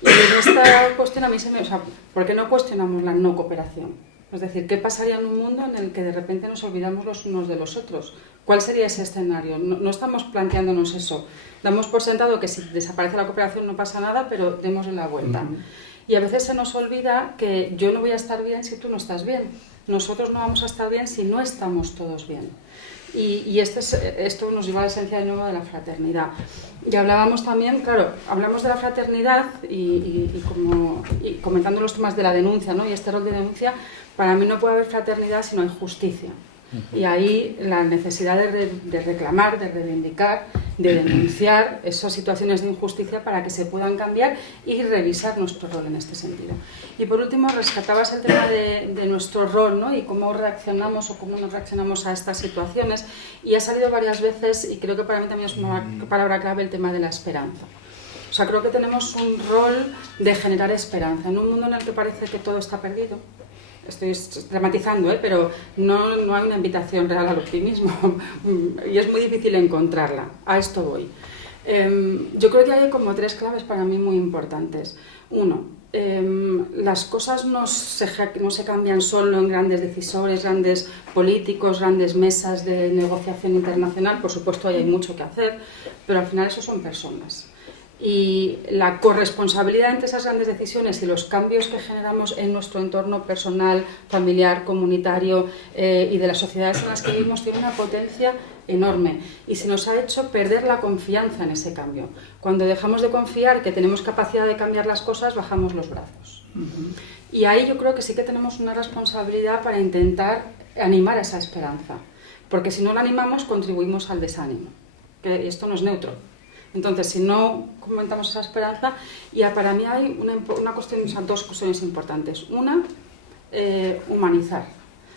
Y en esta cuestión a mí o sea, ¿por qué no cuestionamos la no cooperación? Es decir, ¿qué pasaría en un mundo en el que de repente nos olvidamos los unos de los otros? ¿Cuál sería ese escenario? No estamos planteándonos eso. Damos por sentado que si desaparece la cooperación no pasa nada, pero démosle la vuelta. Y a veces se nos olvida que yo no voy a estar bien si tú no estás bien. Nosotros no vamos a estar bien si no estamos todos bien. Y esto nos lleva a la esencia de nuevo de la fraternidad. Y hablábamos también, claro, hablamos de la fraternidad y comentando los temas de la denuncia, ¿no?, y este rol de denuncia, para mí no puede haber fraternidad si no hay justicia. Y ahí la necesidad de reclamar, de reivindicar, de denunciar esas situaciones de injusticia para que se puedan cambiar y revisar nuestro rol en este sentido. Y por último, rescatabas el tema de nuestro rol, ¿no?, y cómo reaccionamos o cómo no reaccionamos a estas situaciones. Y ha salido varias veces, y creo que para mí también es una palabra clave, el tema de la esperanza. O sea, creo que tenemos un rol de generar esperanza en un mundo en el que parece que todo está perdido. Estoy dramatizando, pero no hay una invitación real al optimismo y es muy difícil encontrarla. A esto voy. Yo creo que hay como 3 claves para mí muy importantes. Uno, las cosas no se cambian solo en grandes decisores, grandes políticos, grandes mesas de negociación internacional. Por supuesto, hay mucho que hacer, pero al final eso son personas. Y la corresponsabilidad entre esas grandes decisiones y los cambios que generamos en nuestro entorno personal, familiar, comunitario y de las sociedades en las que vivimos tiene una potencia enorme y se nos ha hecho perder la confianza en ese cambio. Cuando dejamos de confiar que tenemos capacidad de cambiar las cosas, bajamos los brazos. Y ahí yo creo que sí que tenemos una responsabilidad para intentar animar esa esperanza, porque si no la animamos contribuimos al desánimo, que esto no es neutro. Entonces, si no comentamos esa esperanza, y para mí hay una cuestión, o sea, 2 cuestiones importantes. Una, humanizar.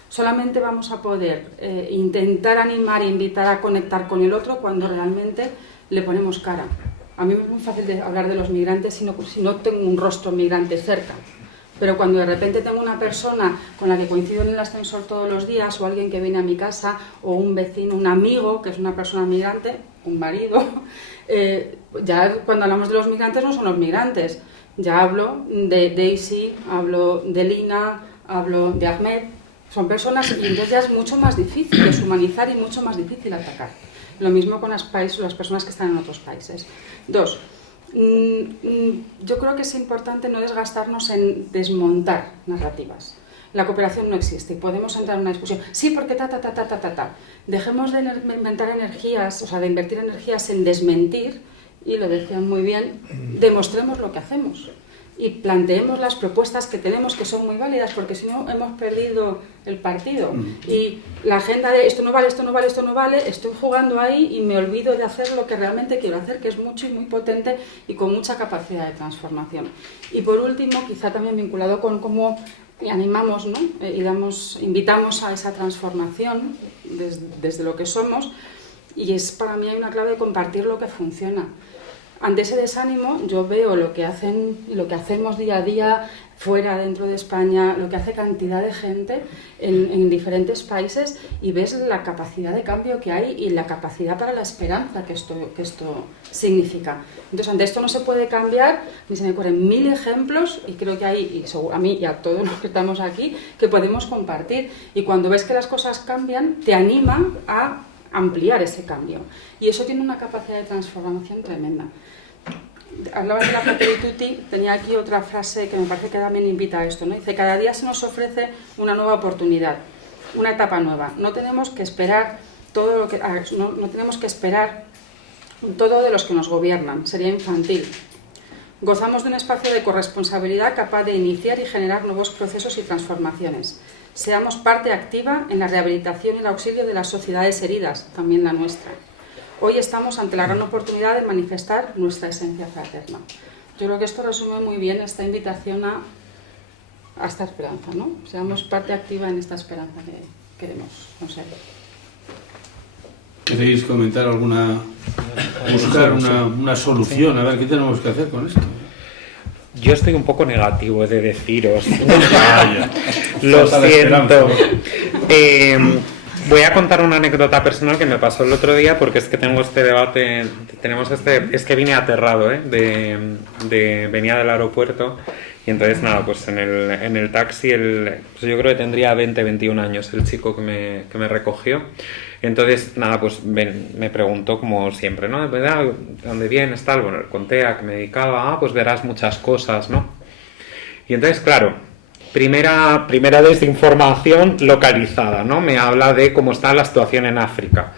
Solamente vamos a poder intentar animar e invitar a conectar con el otro cuando realmente le ponemos cara. A mí me es muy fácil hablar de los migrantes si no tengo un rostro migrante cerca. Pero cuando de repente tengo una persona con la que coincido en el ascensor todos los días, o alguien que viene a mi casa, o un vecino, un amigo, que es una persona migrante, un marido, ya cuando hablamos de los migrantes no son los migrantes. Ya hablo de Daisy, hablo de Lina, hablo de Ahmed. Son personas, y entonces ya es mucho más difícil deshumanizar y mucho más difícil atacar. Lo mismo con las personas que están en otros países. 2. Yo creo que es importante no desgastarnos en desmontar narrativas. La cooperación no existe y podemos entrar en una discusión. Sí, porque ta. Dejemos de inventar energías, o sea, de invertir energías en desmentir, y lo decían muy bien, demostremos lo que hacemos. Y planteemos las propuestas que tenemos, que son muy válidas, porque si no hemos perdido el partido. Y la agenda de esto no vale, estoy jugando ahí y me olvido de hacer lo que realmente quiero hacer, que es mucho y muy potente y con mucha capacidad de transformación. Y por último, quizá también vinculado con cómo animamos, ¿no? Invitamos a esa transformación desde lo que somos, y es para mí hay una clave de compartir lo que funciona. Ante ese desánimo yo veo lo que hacen y lo que hacemos día a día fuera, dentro de España, lo que hace cantidad de gente en diferentes países, y ves la capacidad de cambio que hay y la capacidad para la esperanza que esto significa. Entonces, ante esto no se puede cambiar, ni se me ocurren 1000 ejemplos, y creo que hay, a mí y a todos los que estamos aquí, que podemos compartir. Y cuando ves que las cosas cambian, te anima a ampliar ese cambio. Y eso tiene una capacidad de transformación tremenda. Hablabas de la Fratelli Tutti, tenía aquí otra frase que me parece que también invita a esto, ¿no? Dice: cada día se nos ofrece una nueva oportunidad, una etapa nueva. No tenemos que esperar todo de los que nos gobiernan, sería infantil. Gozamos de un espacio de corresponsabilidad capaz de iniciar y generar nuevos procesos y transformaciones. Seamos parte activa en la rehabilitación y el auxilio de las sociedades heridas, también la nuestra. Hoy estamos ante la gran oportunidad de manifestar nuestra esencia fraterna. Yo creo que esto resume muy bien esta invitación a esta esperanza, ¿no? Seamos parte activa en esta esperanza que queremos conseguir. ¿Queréis comentar buscar una solución? A ver, ¿qué tenemos que hacer con esto? Yo estoy un poco negativo, he de deciros. Vaya. Lo Falta de siento. esperanza. Voy a contar una anécdota personal que me pasó el otro día, porque es que tengo este debate, es que vine aterrado, venía del aeropuerto, y entonces nada, pues en el taxi, pues yo creo que tendría 21 años el chico que me recogió. Entonces nada, pues me preguntó como siempre, ¿no? ¿De dónde vienes, tal? Bueno, le conté a qué me dedicaba, pues verás muchas cosas, ¿no? Y entonces, claro, primera desinformación localizada, ¿no? Me habla de cómo está la situación en África.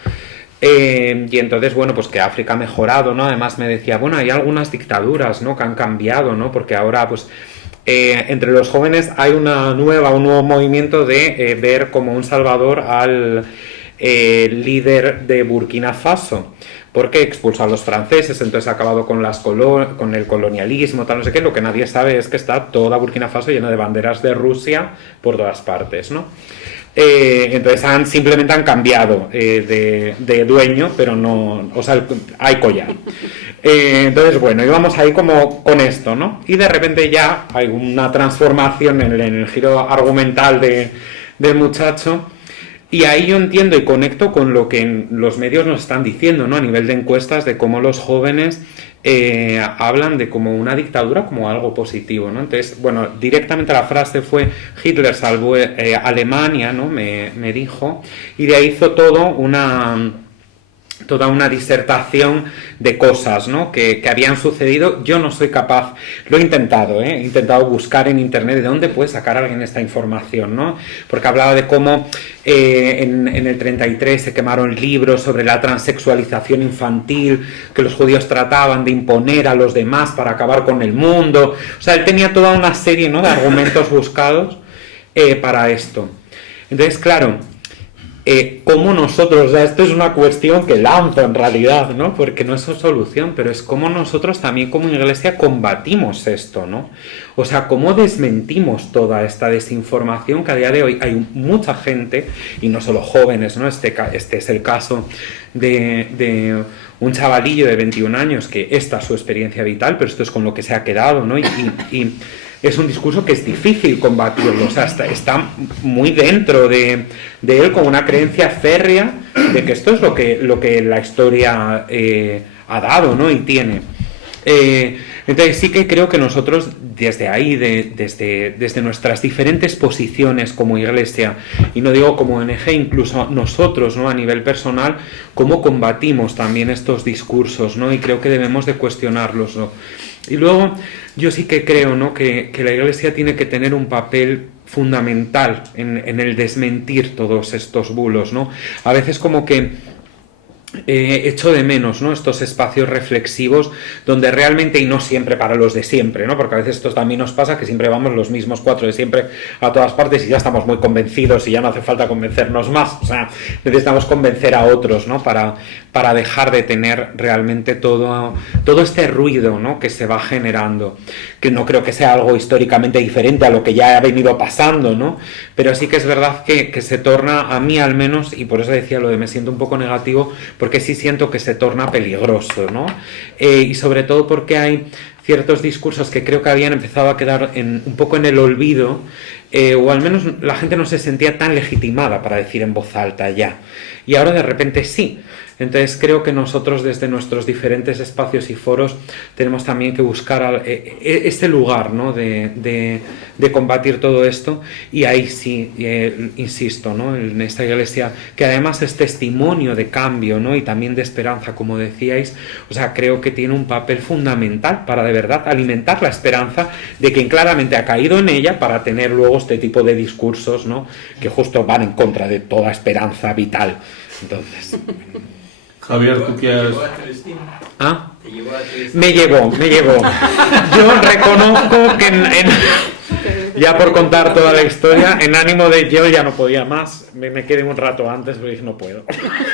Y entonces, bueno, pues que África ha mejorado, ¿no? Además me decía, bueno, hay algunas dictaduras, ¿no? Que han cambiado, ¿no? Porque ahora, pues, entre los jóvenes hay un nuevo movimiento de ver como un salvador al líder de Burkina Faso, porque expulsó a los franceses, entonces ha acabado con el colonialismo, tal, no sé qué. Lo que nadie sabe es que está toda Burkina Faso llena de banderas de Rusia por todas partes, ¿no? Entonces simplemente han cambiado de dueño, pero no, o sea, hay collar. Entonces, bueno, íbamos ahí como con esto, ¿no? Y de repente ya hay una transformación en el giro argumental del muchacho. Y ahí yo entiendo y conecto con lo que los medios nos están diciendo, ¿no? A nivel de encuestas, de cómo los jóvenes hablan de como una dictadura como algo positivo, ¿no? Entonces, bueno, directamente la frase fue: Hitler salvó Alemania, ¿no? Me dijo, y de ahí hizo toda una disertación de cosas, ¿no? que habían sucedido. Yo no soy capaz, lo he intentado, he intentado buscar en internet de dónde puede sacar alguien esta información, ¿no? Porque hablaba de cómo en el 33 se quemaron libros sobre la transexualización infantil que los judíos trataban de imponer a los demás para acabar con el mundo. O sea, él tenía toda una serie, ¿no? de argumentos buscados para esto. Entonces, claro, cómo nosotros, o sea, esto es una cuestión que lanzo en realidad, ¿no? Porque no es su solución, pero es cómo nosotros también como iglesia combatimos esto, ¿no? O sea, cómo desmentimos toda esta desinformación que a día de hoy hay mucha gente, y no solo jóvenes, ¿no? Este es el caso de un chavalillo de 21 años que esta es su experiencia vital, pero esto es con lo que se ha quedado, ¿no? Y es un discurso que es difícil combatirlo, o sea, está muy dentro de él, con una creencia férrea de que esto es lo que la historia ha dado, ¿no? Y tiene. Entonces sí que creo que nosotros desde ahí, desde nuestras diferentes posiciones como Iglesia, y no digo como ONG, incluso nosotros, ¿no?, a nivel personal, cómo combatimos también estos discursos, ¿no? Y creo que debemos de cuestionarlos, ¿no? Y luego yo sí que creo, ¿no?, que la Iglesia tiene que tener un papel fundamental en el desmentir todos estos bulos, ¿no? A veces como que echo de menos, ¿no?, estos espacios reflexivos donde realmente, y no siempre para los de siempre, ¿no?, porque a veces esto también nos pasa, que siempre vamos los mismos 4 de siempre a todas partes y ya estamos muy convencidos y ya no hace falta convencernos más, o sea, necesitamos convencer a otros, ¿no?, para dejar de tener realmente todo este ruido, ¿no?, que se va generando, que no creo que sea algo históricamente diferente a lo que ya ha venido pasando, ¿no?, pero sí que es verdad que se torna, a mí al menos, y por eso decía lo de me siento un poco negativo, porque sí siento que se torna peligroso, ¿no? Y sobre todo porque hay ciertos discursos que creo que habían empezado a quedar un poco en el olvido, o al menos la gente no se sentía tan legitimada para decir en voz alta ya. Y ahora de repente sí. Entonces creo que nosotros desde nuestros diferentes espacios y foros tenemos también que buscar este lugar, ¿no?, de combatir todo esto, y ahí sí, insisto, ¿no?, en esta Iglesia que además es testimonio de cambio, ¿no?, y también de esperanza, como decíais, o sea, creo que tiene un papel fundamental para de verdad alimentar la esperanza de quien claramente ha caído en ella, para tener luego este tipo de discursos, ¿no?, que justo van en contra de toda esperanza vital. Entonces... Javier, ¿tú qué has...? ¿Ah? Me llevó. Yo reconozco que ya por contar toda la historia, en ánimo de yo ya no podía más, me quedé un rato antes, pero dije no puedo,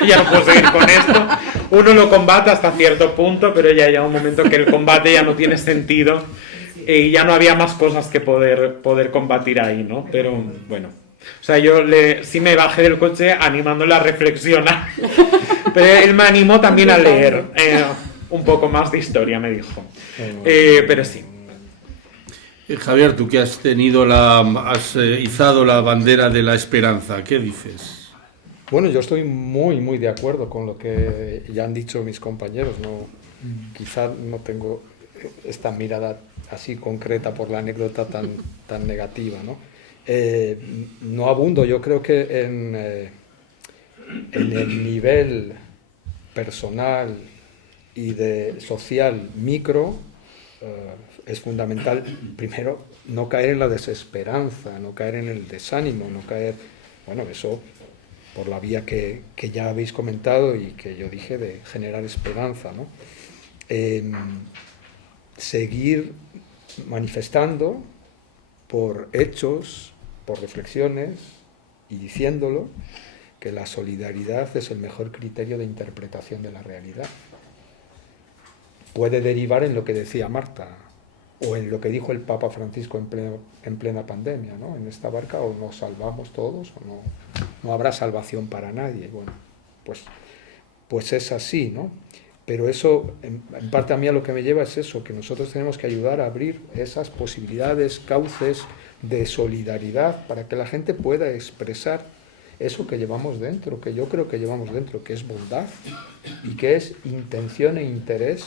ya no puedo seguir con esto. Uno lo combate hasta cierto punto, pero ya llega un momento que el combate ya no tiene sentido y ya no había más cosas que poder combatir ahí, ¿no? Pero bueno. O sea, yo sí me bajé del coche animándole a reflexionar, pero él me animó también a leer un poco más de historia, me dijo. Pero sí. Javier, tú que has izado la bandera de la esperanza, ¿qué dices? Bueno, yo estoy muy, muy de acuerdo con lo que ya han dicho mis compañeros. No, quizá no tengo esta mirada así concreta por la anécdota tan negativa, ¿no? No abundo, yo creo que en el nivel personal y de social micro es fundamental, primero, no caer en la desesperanza, no caer en el desánimo, no caer, bueno, eso por la vía que ya habéis comentado y que yo dije de generar esperanza, ¿no? Seguir manifestando por hechos, por reflexiones y diciéndolo, que la solidaridad es el mejor criterio de interpretación de la realidad. Puede derivar en lo que decía Marta, o en lo que dijo el Papa Francisco en plena pandemia, ¿no? En esta barca o nos salvamos todos o no habrá salvación para nadie. Bueno, pues es así, ¿no? Pero eso, en parte a mí a lo que me lleva es eso, que nosotros tenemos que ayudar a abrir esas posibilidades, cauces de solidaridad para que la gente pueda expresar eso que llevamos dentro, que yo creo que llevamos dentro, que es bondad y que es intención e interés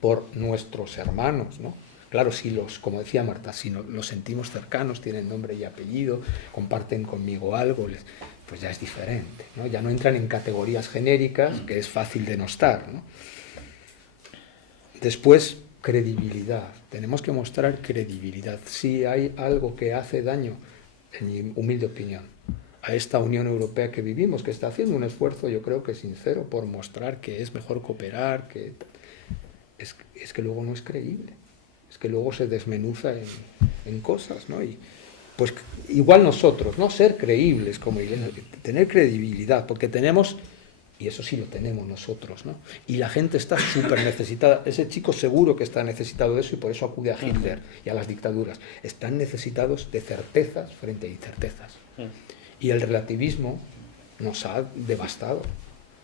por nuestros hermanos, ¿no? Claro, si como decía Marta, si los sentimos cercanos, tienen nombre y apellido, comparten conmigo algo, pues ya es diferente, ¿no? Ya no entran en categorías genéricas, que es fácil denostar, ¿no? Después, credibilidad. Tenemos que mostrar credibilidad. Si hay algo que hace daño, en mi humilde opinión, a esta Unión Europea que vivimos, que está haciendo un esfuerzo, yo creo que sincero, por mostrar que es mejor cooperar, que es que luego no es creíble, es que luego se desmenuza en cosas, ¿no? Y pues igual nosotros, no ser creíbles como iglesia, tener credibilidad, porque tenemos, y eso sí lo tenemos nosotros, ¿no? Y la gente está súper necesitada, ese chico seguro que está necesitado de eso y por eso acude a Hitler y a las dictaduras, están necesitados de certezas frente a incertezas. Y el relativismo nos ha devastado.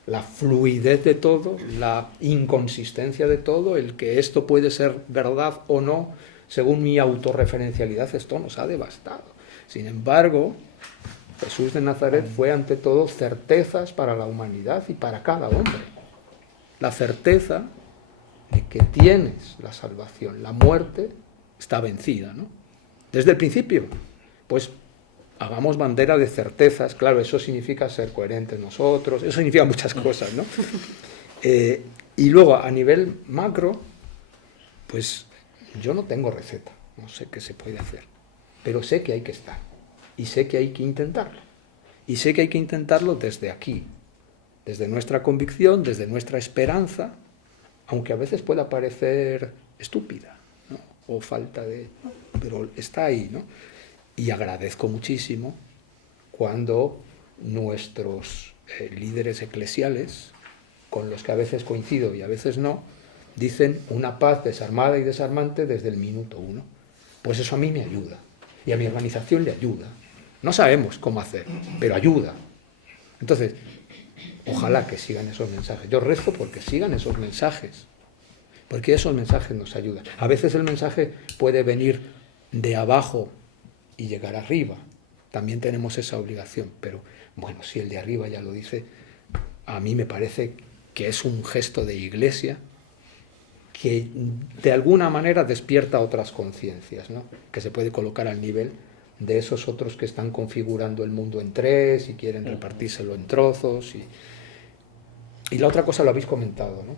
La fluidez de todo, la inconsistencia de todo, el que esto puede ser verdad o no, según mi autorreferencialidad, esto nos ha devastado. Sin embargo, Jesús de Nazaret fue ante todo certezas para la humanidad y para cada hombre. La certeza de que tienes la salvación, la muerte está vencida, ¿no? Desde el principio, pues hagamos bandera de certezas, claro, eso significa ser coherentes nosotros, eso significa muchas cosas, ¿no? Y luego, a nivel macro, pues yo no tengo receta, no sé qué se puede hacer, pero sé que hay que estar, y sé que hay que intentarlo, y sé que hay que intentarlo desde aquí, desde nuestra convicción, desde nuestra esperanza, aunque a veces pueda parecer estúpida, ¿no? O falta de... pero está ahí, ¿no? Y agradezco muchísimo cuando nuestros líderes eclesiales, con los que a veces coincido y a veces no, dicen una paz desarmada y desarmante desde el minuto 1. Pues eso a mí me ayuda, y a mi organización le ayuda. No sabemos cómo hacer, pero ayuda. Entonces, ojalá que sigan esos mensajes. Yo rezo porque sigan esos mensajes, porque esos mensajes nos ayudan. A veces el mensaje puede venir de abajo y llegar arriba. También tenemos esa obligación, pero bueno, si el de arriba ya lo dice, a mí me parece que es un gesto de iglesia que de alguna manera despierta otras conciencias, ¿no? Que se puede colocar al nivel de esos otros que están configurando el mundo en tres y quieren repartírselo en trozos. Y la otra cosa lo habéis comentado, ¿no?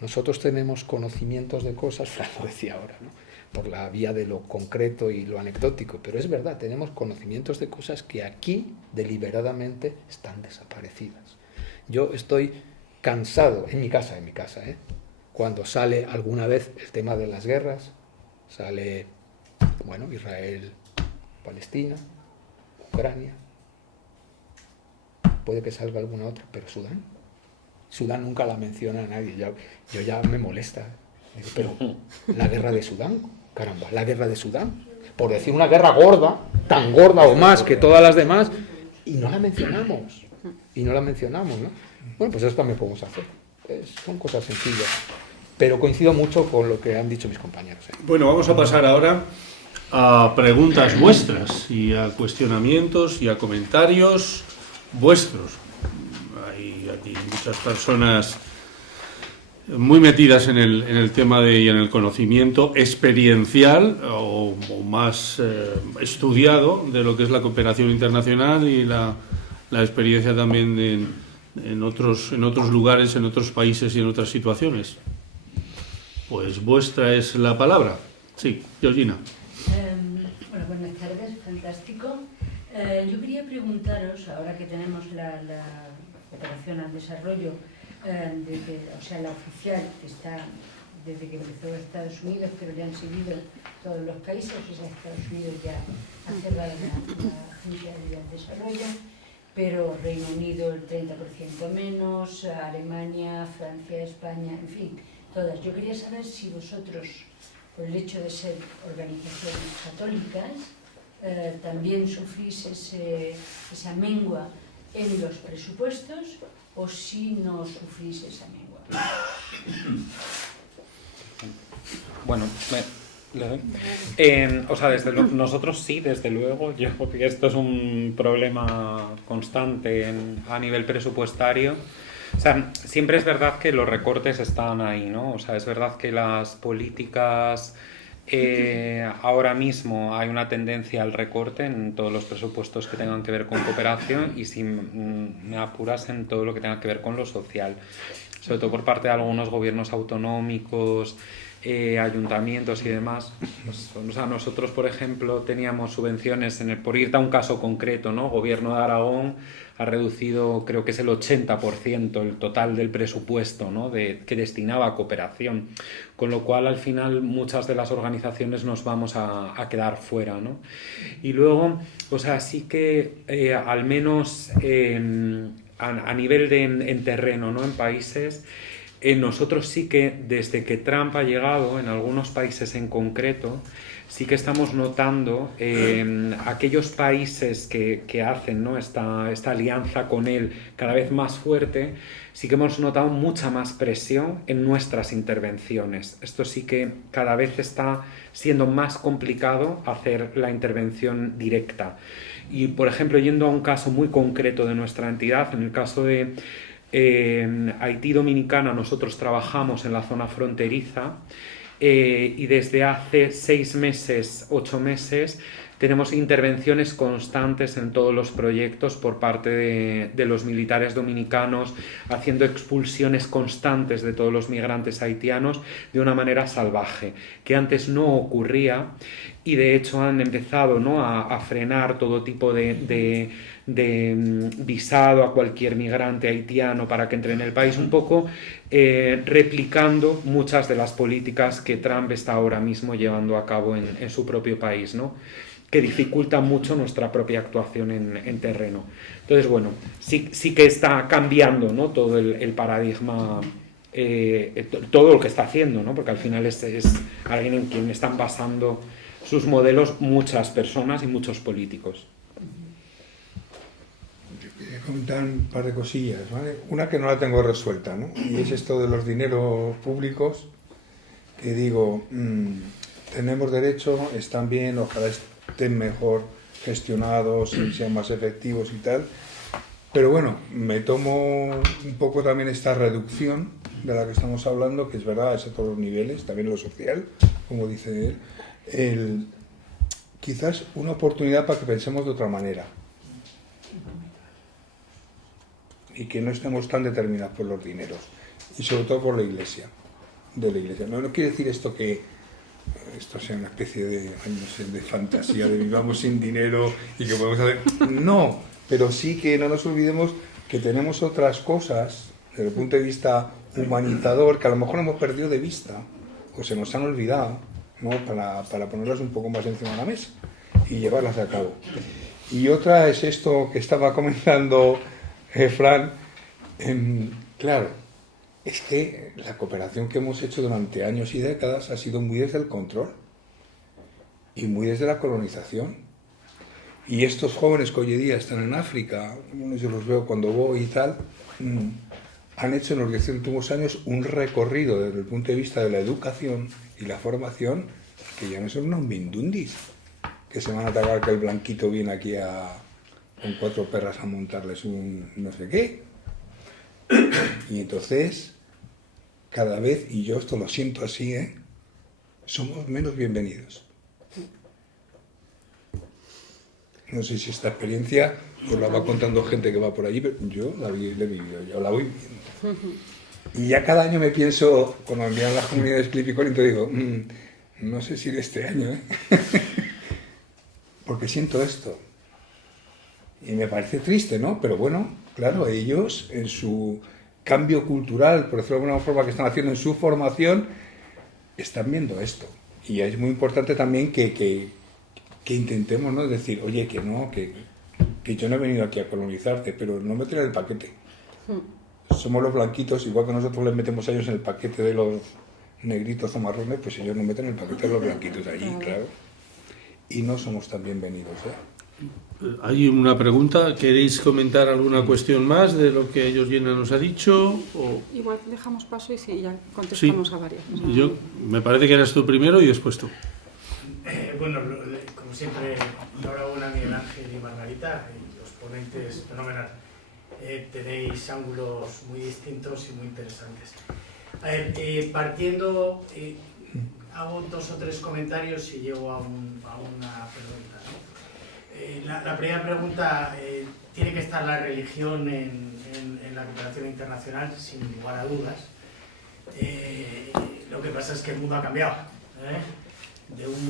Nosotros tenemos conocimientos de cosas, Fran lo decía ahora, ¿no? Por la vía de lo concreto y lo anecdótico, pero es verdad, tenemos conocimientos de cosas que aquí deliberadamente están desaparecidas. Yo estoy cansado, en mi casa, cuando sale alguna vez el tema de las guerras, sale, bueno, Israel, Palestina, Ucrania, puede que salga alguna otra, pero Sudán nunca la menciona a nadie, yo ya me molesta. Digo, pero la guerra de Sudán, caramba, la guerra de Sudán, por decir una guerra gorda, tan gorda o más que todas las demás, y no la mencionamos, ¿no? Bueno, pues eso también podemos hacer, son cosas sencillas, pero coincido mucho con lo que han dicho mis compañeros. Bueno, vamos a pasar ahora a preguntas vuestras y a cuestionamientos y a comentarios vuestros. Hay aquí muchas personas muy metidas en el tema y en el conocimiento experiencial o más estudiado de lo que es la cooperación internacional y la experiencia también en otros lugares, en otros países y en otras situaciones. Pues vuestra es la palabra. Sí, Georgina. Bueno, buenas tardes, fantástico. Yo quería preguntaros, ahora que tenemos la cooperación al desarrollo, la oficial está desde que empezó Estados Unidos, pero ya han seguido todos los países, Estados Unidos ya ha cerrado la Agencia de Desarrollo, pero Reino Unido el 30% menos, Alemania, Francia, España, en fin, todas. Yo quería saber si vosotros, por el hecho de ser organizaciones católicas, también sufrís esa mengua en los presupuestos o si no sufrís esa mengua. Bueno, ¿le doy? Nosotros sí, desde luego. Yo creo que esto es un problema constante a nivel presupuestario. O sea, siempre es verdad que los recortes están ahí, ¿no? O sea, es verdad que las políticas... ahora mismo hay una tendencia al recorte en todos los presupuestos que tengan que ver con cooperación y si me apuras en todo lo que tenga que ver con lo social, sobre todo por parte de algunos gobiernos autonómicos, ayuntamientos y demás. Pues, o sea, nosotros, por ejemplo, teníamos subvenciones, por irte a un caso concreto, ¿no? Gobierno de Aragón ha reducido, creo que es el 80% el total del presupuesto, ¿no? que destinaba a cooperación, con lo cual al final muchas de las organizaciones nos vamos a quedar fuera, ¿no? Y luego, o sea, sí que al menos a nivel en terreno, ¿no? En países, nosotros sí que desde que Trump ha llegado, en algunos países en concreto, sí que estamos notando aquellos países que hacen, ¿no? esta alianza con él cada vez más fuerte, sí que hemos notado mucha más presión en nuestras intervenciones. Esto sí que cada vez está siendo más complicado hacer la intervención directa. Y, por ejemplo, yendo a un caso muy concreto de nuestra entidad, en el caso de Haití Dominicana nosotros trabajamos en la zona fronteriza y desde hace 6 meses, 8 meses, tenemos intervenciones constantes en todos los proyectos por parte de los militares dominicanos, haciendo expulsiones constantes de todos los migrantes haitianos de una manera salvaje, que antes no ocurría, y de hecho han empezado, ¿no?, a frenar todo tipo de visado a cualquier migrante haitiano para que entre en el país, un poco replicando muchas de las políticas que Trump está ahora mismo llevando a cabo en su propio país, ¿no?, que dificulta mucho nuestra propia actuación en terreno. Entonces, bueno, sí que está cambiando, ¿no?, todo el paradigma, todo lo que está haciendo, ¿no?, porque al final es alguien en quien están basando sus modelos muchas personas y muchos políticos. Yo quería comentar un par de cosillas, ¿vale? Una que no la tengo resuelta, ¿no? Y es esto de los dineros públicos, que digo, tenemos derecho, están bien, ojalá estén mejor gestionados y sean más efectivos y tal, pero bueno, me tomo un poco también esta reducción de la que estamos hablando, que es verdad, es a todos los niveles, también lo social, como dice él, quizás una oportunidad para que pensemos de otra manera y que no estemos tan determinados por los dineros y sobre todo por la Iglesia, de la Iglesia. No quiere decir esto que esto sea una especie de, no sé, de fantasía, de vivamos sin dinero y que podemos hacer... No, pero sí que no nos olvidemos que tenemos otras cosas desde el punto de vista humanizador que a lo mejor hemos perdido de vista o se nos han olvidado, ¿no?, para ponerlas un poco más encima de la mesa y llevarlas a cabo. Y otra es esto que estaba comentando Fran, claro, es que la cooperación que hemos hecho durante años y décadas ha sido muy desde el control y muy desde la colonización. Y estos jóvenes que hoy en día están en África, yo los veo cuando voy y tal, han hecho en los 10 últimos años un recorrido desde el punto de vista de la educación y la formación que ya no son unos mindundis que se van a atacar que el blanquito viene aquí con 4 perras a montarles un no sé qué. Y entonces, cada vez, y yo esto lo siento así, somos menos bienvenidos. No sé si esta experiencia os la va contando gente que va por allí, pero yo la he vivido, yo la voy viendo. Y ya cada año me pienso, cuando me envían las comunidades Clip y Corinto, digo, no sé si de este año, porque siento esto. Y me parece triste, ¿no? Pero bueno, claro, ellos en su cambio cultural, por decirlo de alguna forma, que están haciendo en su formación, están viendo esto. Y es muy importante también que intentemos, ¿no?, decir, oye, que no, que yo no he venido aquí a colonizarte, pero no meter en el paquete. Somos los blanquitos, igual que nosotros les metemos a ellos en el paquete de los negritos o marrones, pues ellos nos meten en el paquete de los blanquitos allí, claro. Y no somos tan bienvenidos, Hay una pregunta. ¿Queréis comentar alguna cuestión más de lo que Georgina nos ha dicho? O... Igual dejamos paso y sí, ya contestamos a varias. Me parece que eres tú primero y después tú. Bueno, como siempre, enhorabuena a Miguel Ángel y Margarita, y los ponentes fenomenal. Tenéis ángulos muy distintos y muy interesantes. A ver, partiendo, hago 2 o 3 comentarios y llego a una pregunta, ¿no? La primera pregunta, ¿tiene que estar la religión en la cooperación internacional? Sin lugar a dudas. Lo que pasa es que el mundo ha cambiado, de un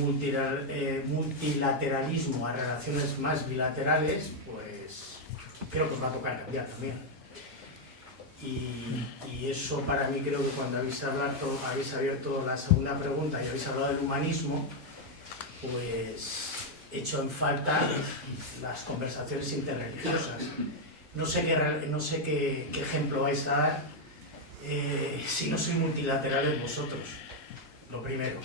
multilateralismo a relaciones más bilaterales, pues creo que os va a tocar cambiar también. Y eso para mí creo que cuando habéis abierto la segunda pregunta y habéis hablado del humanismo, pues hecho en falta las conversaciones interreligiosas. No sé qué ejemplo vais a dar si no sois multilaterales vosotros, lo primero.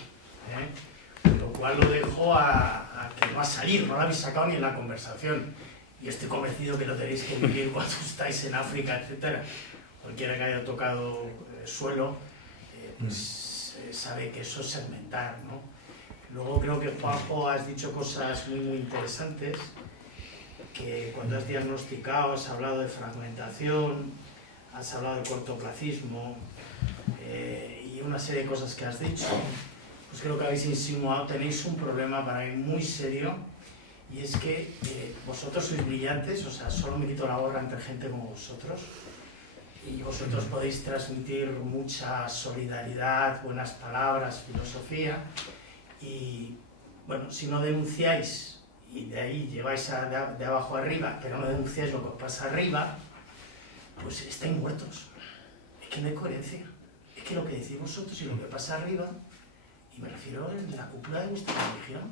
Lo cual lo dejo a que no va a salir, no lo habéis sacado ni en la conversación. Y estoy convencido que lo tenéis que vivir cuando estáis en África, etc. Cualquiera que haya tocado suelo, pues sabe que eso es segmentar, ¿no? Luego creo que, Juanjo, has dicho cosas muy, muy interesantes, que cuando has diagnosticado, has hablado de fragmentación, has hablado de cortoplacismo y una serie de cosas que has dicho, pues creo que habéis insinuado, tenéis un problema para mí muy serio, y es que vosotros sois brillantes, o sea, solo me quito la gorra entre gente como vosotros, y vosotros podéis transmitir mucha solidaridad, buenas palabras, filosofía, y bueno, si no denunciáis y de ahí lleváis de abajo arriba, pero no denunciáis lo que pasa arriba, pues estáis muertos. Es que no hay coherencia. Es que lo que decís vosotros y lo que pasa arriba, y me refiero en la cúpula de vuestra religión,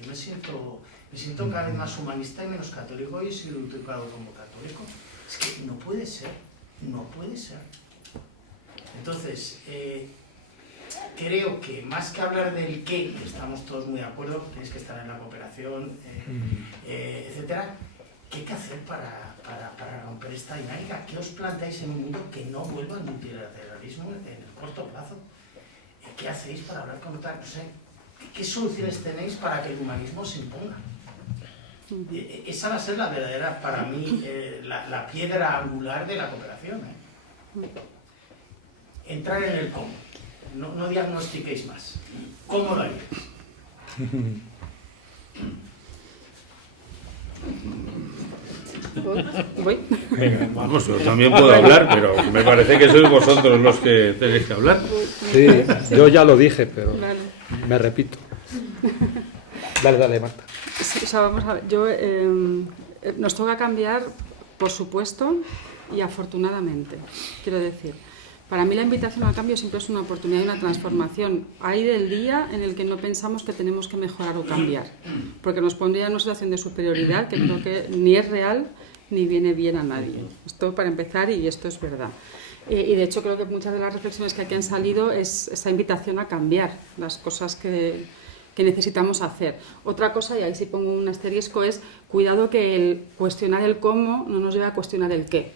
yo me siento cada vez más humanista y menos católico, y he sido educado como católico. Es que no puede ser, no puede ser. Entonces, creo que más que hablar del qué, que estamos todos muy de acuerdo, tenéis que estar en la cooperación, etcétera, ¿qué hay que hacer para romper esta dinámica? ¿Qué os planteáis en un mundo que no vuelva al multilateralismo en el corto plazo? ¿Qué hacéis para hablar con otra? No sé, ¿qué soluciones tenéis para que el humanismo se imponga? Esa va a ser la verdadera, para mí, la piedra angular de la cooperación. Entrar en el cómo. No diagnostiquéis más. ¿Cómo lo haríais? ¿Voy? Vamos, yo también puedo hablar, pero me parece que sois vosotros los que tenéis que hablar. Sí, yo ya lo dije, pero Vale. me repito. Dale, Marta. Sí, o sea, vamos a ver, nos toca cambiar, por supuesto, y afortunadamente. Quiero decir, para mí la invitación al cambio siempre es una oportunidad y una transformación. Hay del día en el que no pensamos que tenemos que mejorar o cambiar, porque nos pondría en una situación de superioridad que creo que ni es real ni viene bien a nadie. Esto para empezar, y esto es verdad. Y de hecho creo que muchas de las reflexiones que aquí han salido es esa invitación a cambiar las cosas que necesitamos hacer. Otra cosa, y ahí sí pongo un asterisco, es cuidado que el cuestionar el cómo no nos lleve a cuestionar el qué.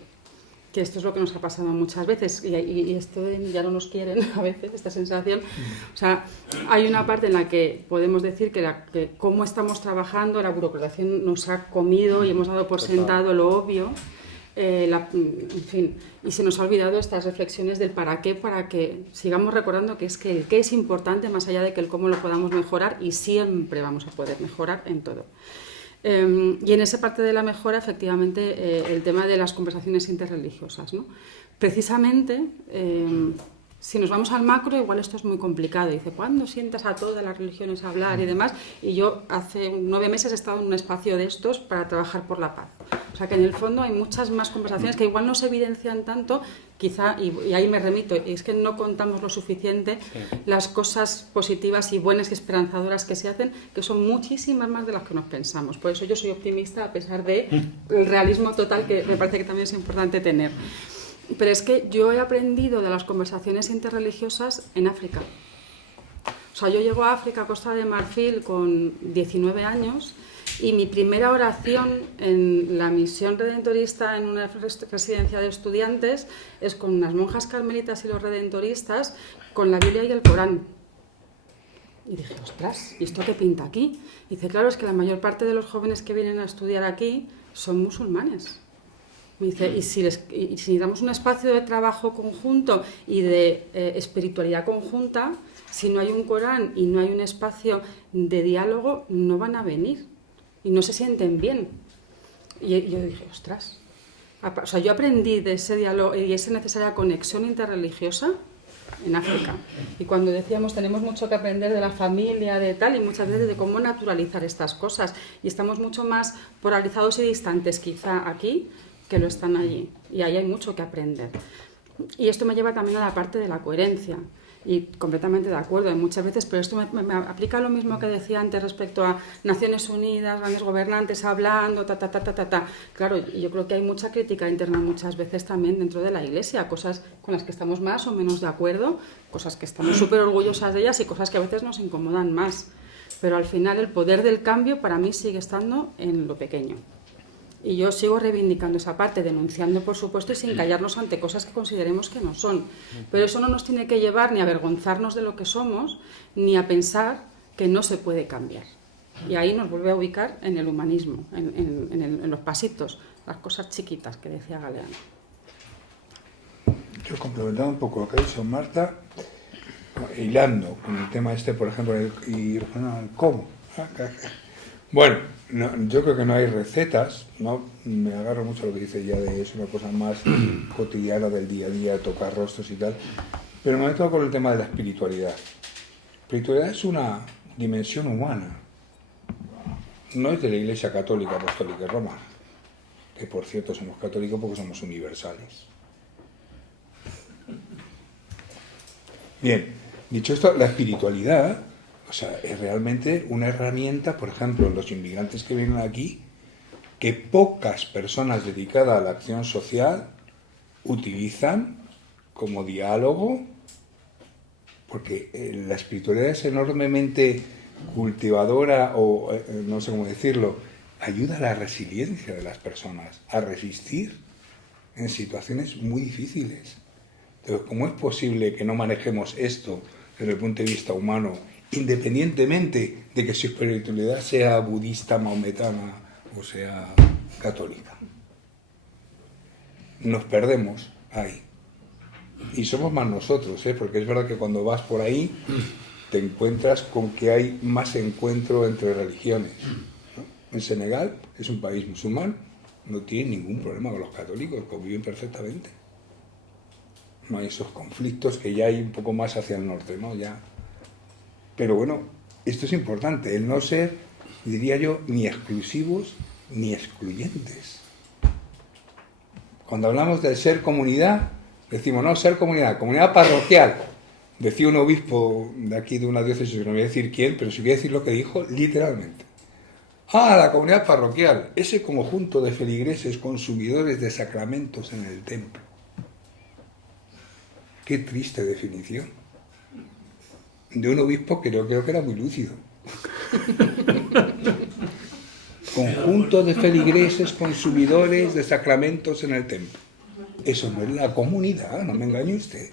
Que esto es lo que nos ha pasado muchas veces, y esto de ya no nos quieren a veces, esta sensación. O sea, hay una parte en la que podemos decir que cómo estamos trabajando, la burocracia nos ha comido y hemos dado por sentado lo obvio, en fin, y se nos ha olvidado estas reflexiones del para que sigamos recordando que el qué es importante, más allá de que el cómo lo podamos mejorar, y siempre vamos a poder mejorar en todo. Y en esa parte de la mejora, efectivamente, el tema de las conversaciones interreligiosas, ¿no? Precisamente, si nos vamos al macro, igual esto es muy complicado. Dice, ¿cuándo sientas a todas las religiones a hablar y demás? Y yo hace 9 meses he estado en un espacio de estos para trabajar por la paz. O sea que en el fondo hay muchas más conversaciones que igual no se evidencian tanto, quizá, y ahí me remito, es que no contamos lo suficiente las cosas positivas y buenas y esperanzadoras que se hacen, que son muchísimas más de las que nos pensamos. Por eso yo soy optimista a pesar del realismo total que me parece que también es importante tener. Pero es que yo he aprendido de las conversaciones interreligiosas en África. O sea, yo llego a África, a Costa de Marfil, con 19 años, y mi primera oración en la misión redentorista en una residencia de estudiantes es con unas monjas carmelitas y los redentoristas, con la Biblia y el Corán. Y dije, ostras, ¿y esto qué pinta aquí? Y dice, claro, es que la mayor parte de los jóvenes que vienen a estudiar aquí son musulmanes. Me dice, y si necesitamos un espacio de trabajo conjunto y de espiritualidad conjunta, si no hay un Corán y no hay un espacio de diálogo, no van a venir y no se sienten bien. Y yo dije, ostras, o sea, yo aprendí de ese diálogo y esa necesaria conexión interreligiosa en África. Y cuando decíamos, tenemos mucho que aprender de la familia, de tal, y muchas veces de cómo naturalizar estas cosas, y estamos mucho más polarizados y distantes quizá aquí, que lo están allí, y ahí hay mucho que aprender. Y esto me lleva también a la parte de la coherencia, y completamente de acuerdo en muchas veces, pero esto me aplica lo mismo que decía antes respecto a Naciones Unidas, grandes gobernantes hablando, Claro, yo creo que hay mucha crítica interna muchas veces también dentro de la Iglesia, cosas con las que estamos más o menos de acuerdo, cosas que estamos súper orgullosas de ellas y cosas que a veces nos incomodan más. Pero al final el poder del cambio para mí sigue estando en lo pequeño. Y yo sigo reivindicando esa parte, denunciando, por supuesto, y sin callarnos ante cosas que consideremos que no son. Pero eso no nos tiene que llevar ni a avergonzarnos de lo que somos, ni a pensar que no se puede cambiar. Y ahí nos vuelve a ubicar en el humanismo, en los pasitos, las cosas chiquitas que decía Galeano. Yo complementando un poco lo que ha dicho Marta, hilando con el tema este, por ejemplo, y el cómo. Bueno, yo creo que no hay recetas, ¿no? Me agarro mucho a lo que dice ya de es una cosa más cotidiana del día a día, tocar rostros y tal, pero me meto con el tema de la espiritualidad. La espiritualidad es una dimensión humana, no es de la Iglesia Católica Apostólica Romana, que por cierto somos católicos porque somos universales. Bien, dicho esto, la espiritualidad, o sea, es realmente una herramienta, por ejemplo, los inmigrantes que vienen aquí, que pocas personas dedicadas a la acción social utilizan como diálogo, porque la espiritualidad es enormemente cultivadora, o no sé cómo decirlo, ayuda a la resiliencia de las personas, a resistir en situaciones muy difíciles. Pero ¿cómo es posible que no manejemos esto desde el punto de vista humano, independientemente de que su espiritualidad sea budista, maometana o sea católica? Nos perdemos ahí. Y somos más nosotros, porque es verdad que cuando vas por ahí te encuentras con que hay más encuentro entre religiones, ¿no? En Senegal es un país musulmán, no tiene ningún problema con los católicos, conviven perfectamente. No hay esos conflictos que ya hay un poco más hacia el norte, ¿no? Ya. Pero bueno, esto es importante, el no ser, diría yo, ni exclusivos ni excluyentes. Cuando hablamos del ser comunidad, decimos, no, ser comunidad, comunidad parroquial. Decía un obispo de aquí de una diócesis, no voy a decir quién, pero sí voy a decir lo que dijo literalmente. Ah, la comunidad parroquial, ese conjunto de feligreses consumidores de sacramentos en el templo. Qué triste definición. De un obispo que yo creo que era muy lúcido. Conjunto de feligreses consumidores de sacramentos en el templo. Eso no es la comunidad, no me engañe usted.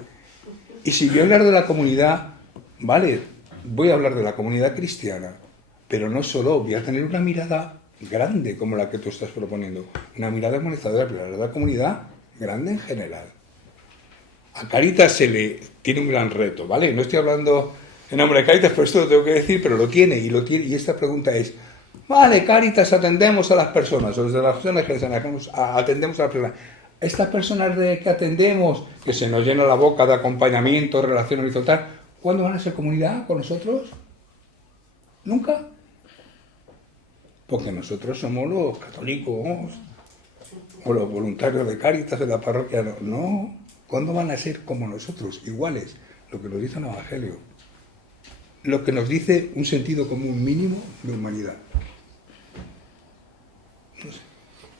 Y si yo hablar de la comunidad, vale, voy a hablar de la comunidad cristiana, pero no solo, voy a tener una mirada grande como la que tú estás proponiendo, una mirada armonizadora, pero la comunidad grande en general. A Cáritas se le tiene un gran reto, ¿vale? No estoy hablando en nombre de Cáritas, por esto lo tengo que decir, pero lo tiene, y esta pregunta es, vale, Cáritas, atendemos a las personas, o desde las personas que les atendemos a las personas. Estas personas que atendemos, que se nos llena la boca de acompañamiento, relación horizontal, ¿cuándo van a ser comunidad con nosotros? ¿Nunca? Porque nosotros somos los católicos, o los voluntarios de Cáritas de la parroquia, no. ¿Cuándo van a ser como nosotros? Iguales, lo que nos dice el Evangelio. Lo que nos dice un sentido común mínimo de humanidad. No sé.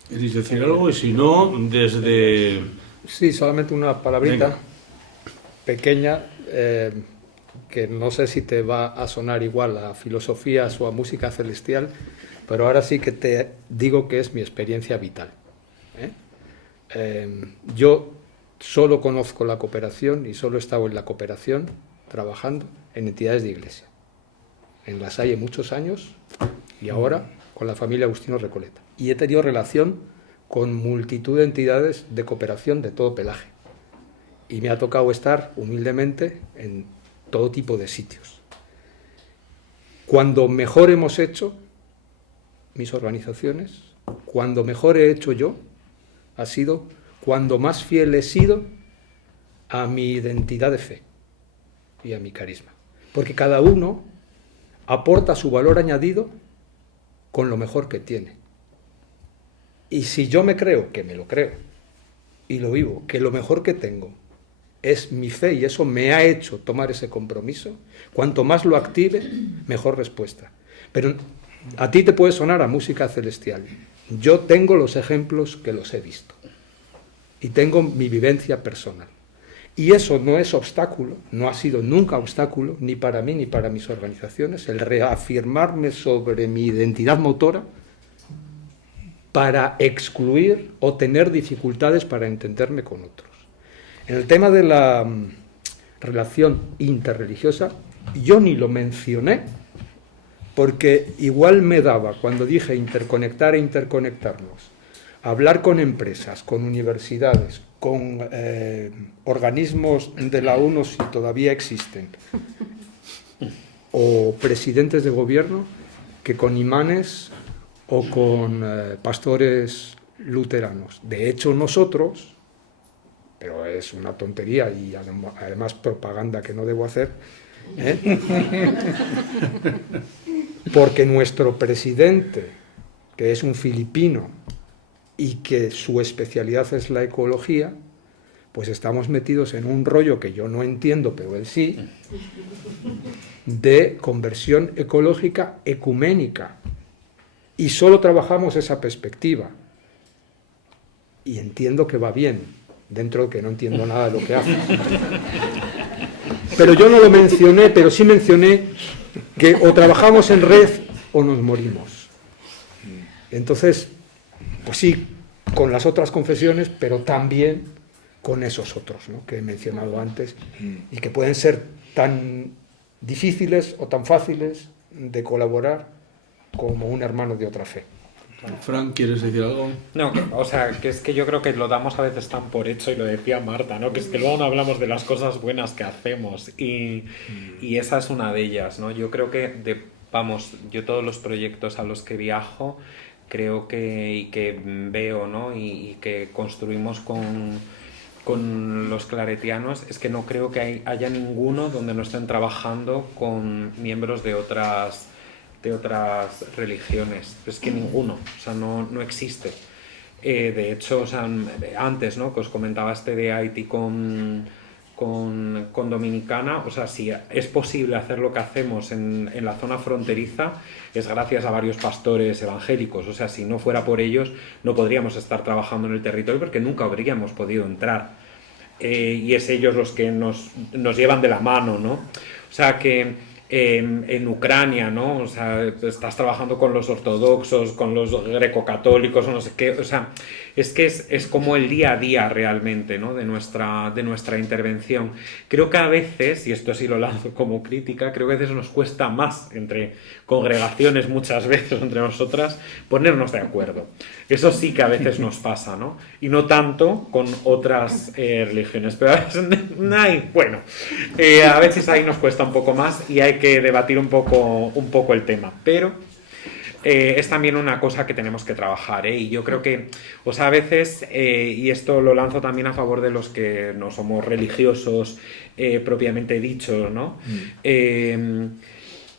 ¿Queréis decir algo? Y si no, desde... Sí, solamente una palabrita. Venga. Pequeña, que no sé si te va a sonar igual a filosofías o a música celestial, pero ahora sí que te digo que es mi experiencia vital. Yo solo conozco la cooperación y solo he estado en la cooperación trabajando en entidades de iglesia. En La Salle muchos años y ahora con la familia Agustino Recoleta. Y he tenido relación con multitud de entidades de cooperación de todo pelaje. Y me ha tocado estar humildemente en todo tipo de sitios. Cuando mejor hemos hecho mis organizaciones, cuando mejor he hecho yo, ha sido cuando más fiel he sido a mi identidad de fe y a mi carisma. Porque cada uno aporta su valor añadido con lo mejor que tiene. Y si yo me creo, que me lo creo, y lo vivo, que lo mejor que tengo es mi fe y eso me ha hecho tomar ese compromiso, cuanto más lo active, mejor respuesta. Pero a ti te puede sonar a música celestial. Yo tengo los ejemplos que los he visto. Y tengo mi vivencia personal. Y eso no es obstáculo, no ha sido nunca obstáculo, ni para mí ni para mis organizaciones, el reafirmarme sobre mi identidad motora para excluir o tener dificultades para entenderme con otros. En el tema de la relación interreligiosa, yo ni lo mencioné, porque igual me daba, cuando dije interconectar e interconectarnos, hablar con empresas, con universidades, con organismos de la ONU, si todavía existen, o presidentes de gobierno, que con imanes o con pastores luteranos. De hecho, nosotros, pero es una tontería y además propaganda que no debo hacer, porque nuestro presidente, que es un filipino y que su especialidad es la ecología, pues estamos metidos en un rollo que yo no entiendo, pero él sí, de conversión ecológica ecuménica. Y solo trabajamos esa perspectiva. Y entiendo que va bien, dentro de que no entiendo nada de lo que hace. Pero yo no lo mencioné, pero sí mencioné que o trabajamos en red o nos morimos. Entonces, pues sí, con las otras confesiones, pero también con esos otros, ¿no?, que he mencionado antes, y que pueden ser tan difíciles o tan fáciles de colaborar como un hermano de otra fe. Fran, ¿quieres decir algo? No, o sea, que es que yo creo que lo damos a veces tan por hecho, y lo decía Marta, ¿no? Que es que luego no hablamos de las cosas buenas que hacemos, y esa es una de ellas, ¿no? Yo creo que, yo todos los proyectos a los que viajo, creo que veo, ¿no?, y que construimos con los claretianos, es que no creo que haya ninguno donde no estén trabajando con miembros de otras religiones. Es que ninguno, o sea, no existe. De hecho, o sea, antes, ¿no?, que os comentaba de Haití con Dominicana, o sea, si es posible hacer lo que hacemos en la zona fronteriza, es gracias a varios pastores evangélicos. O sea, si no fuera por ellos, no podríamos estar trabajando en el territorio, porque nunca habríamos podido entrar. Y es ellos los que nos llevan de la mano, ¿no? O sea, que en Ucrania, ¿no?, o sea, estás trabajando con los ortodoxos, con los grecocatólicos, o no sé qué, o sea, es que es como el día a día realmente, ¿no?, de nuestra intervención. Creo que a veces, y esto sí lo lanzo como crítica, creo que a veces nos cuesta más, entre congregaciones muchas veces, entre nosotras, ponernos de acuerdo. Eso sí que a veces nos pasa, ¿no? Y no tanto con otras religiones, pero a veces, a veces ahí nos cuesta un poco más y hay que debatir un poco el tema, pero es también una cosa que tenemos que trabajar, y yo creo que, o sea, a veces, y esto lo lanzo también a favor de los que no somos religiosos propiamente dicho, ¿no?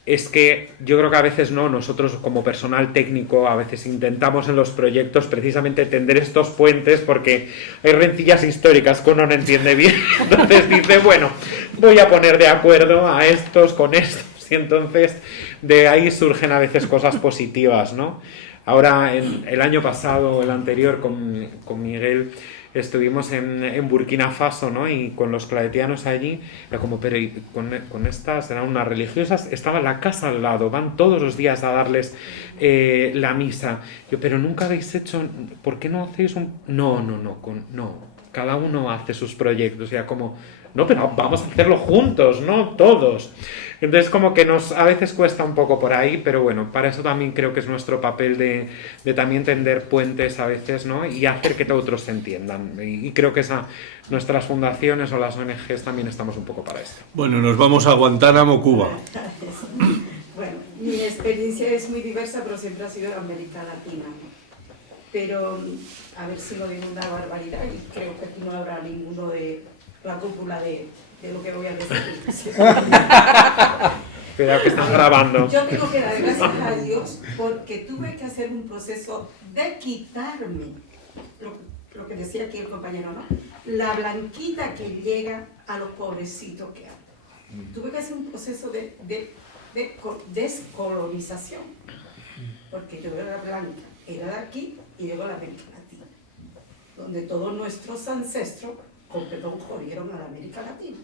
Es que yo creo que a veces nosotros como personal técnico a veces intentamos en los proyectos precisamente tender estos puentes, porque hay rencillas históricas que uno no entiende bien, entonces dice, bueno, voy a poner de acuerdo a estos con estos, y entonces de ahí surgen a veces cosas positivas, ¿no? Ahora, el año pasado, el anterior, con Miguel, estuvimos en Burkina Faso, ¿no?, y con los claretianos allí, era como, pero con estas, eran unas religiosas, estaba la casa al lado, van todos los días a darles la misa. Yo, pero nunca habéis hecho, ¿por qué no hacéis un...? No, cada uno hace sus proyectos, ya como, no, pero vamos a hacerlo juntos, ¿no?, todos. Entonces como que a veces cuesta un poco por ahí, pero bueno, para eso también creo que es nuestro papel de también tender puentes a veces, ¿no?, y hacer que otros se entiendan. Y creo que nuestras fundaciones o las ONGs también estamos un poco para esto. Bueno, nos vamos a Guantánamo, Cuba. Bueno, mi experiencia es muy diversa, pero siempre ha sido América Latina. Pero, a ver si no digo una barbaridad, y creo que aquí no habrá ninguno de la cúpula de lo que voy a decir. Cuidado que están grabando. Yo tengo que dar gracias a Dios porque tuve que hacer un proceso de quitarme, lo que decía aquí el compañero, ¿no?, la blanquita que llega a los pobrecitos que hay. Tuve que hacer un proceso de descolonización, porque yo era blanca, era de aquí y luego la América Latina, donde todos nuestros ancestros, con perdón, jodieron a la América Latina.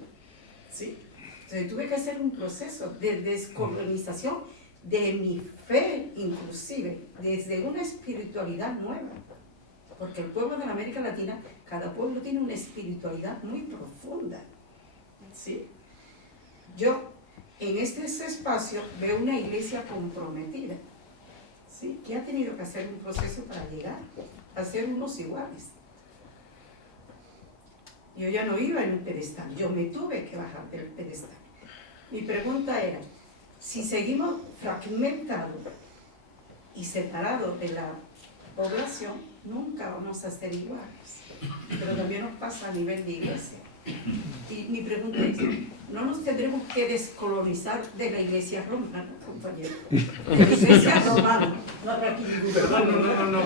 ¿Sí? Entonces tuve que hacer un proceso de descolonización de mi fe, inclusive, desde una espiritualidad nueva. Porque el pueblo de la América Latina, cada pueblo tiene una espiritualidad muy profunda. ¿Sí? Yo, en este espacio, veo una iglesia comprometida, ¿sí?, que ha tenido que hacer un proceso para llegar a ser unos iguales. Yo ya no iba en un pedestal, yo me tuve que bajar del pedestal. Mi pregunta era, si seguimos fragmentados y separados de la población, nunca vamos a ser iguales. Pero también nos pasa a nivel de iglesia. Y mi pregunta es, ¿no nos tendremos que descolonizar de la iglesia romana, compañero? De la iglesia romana. No habrá aquí ningún Perdón, no.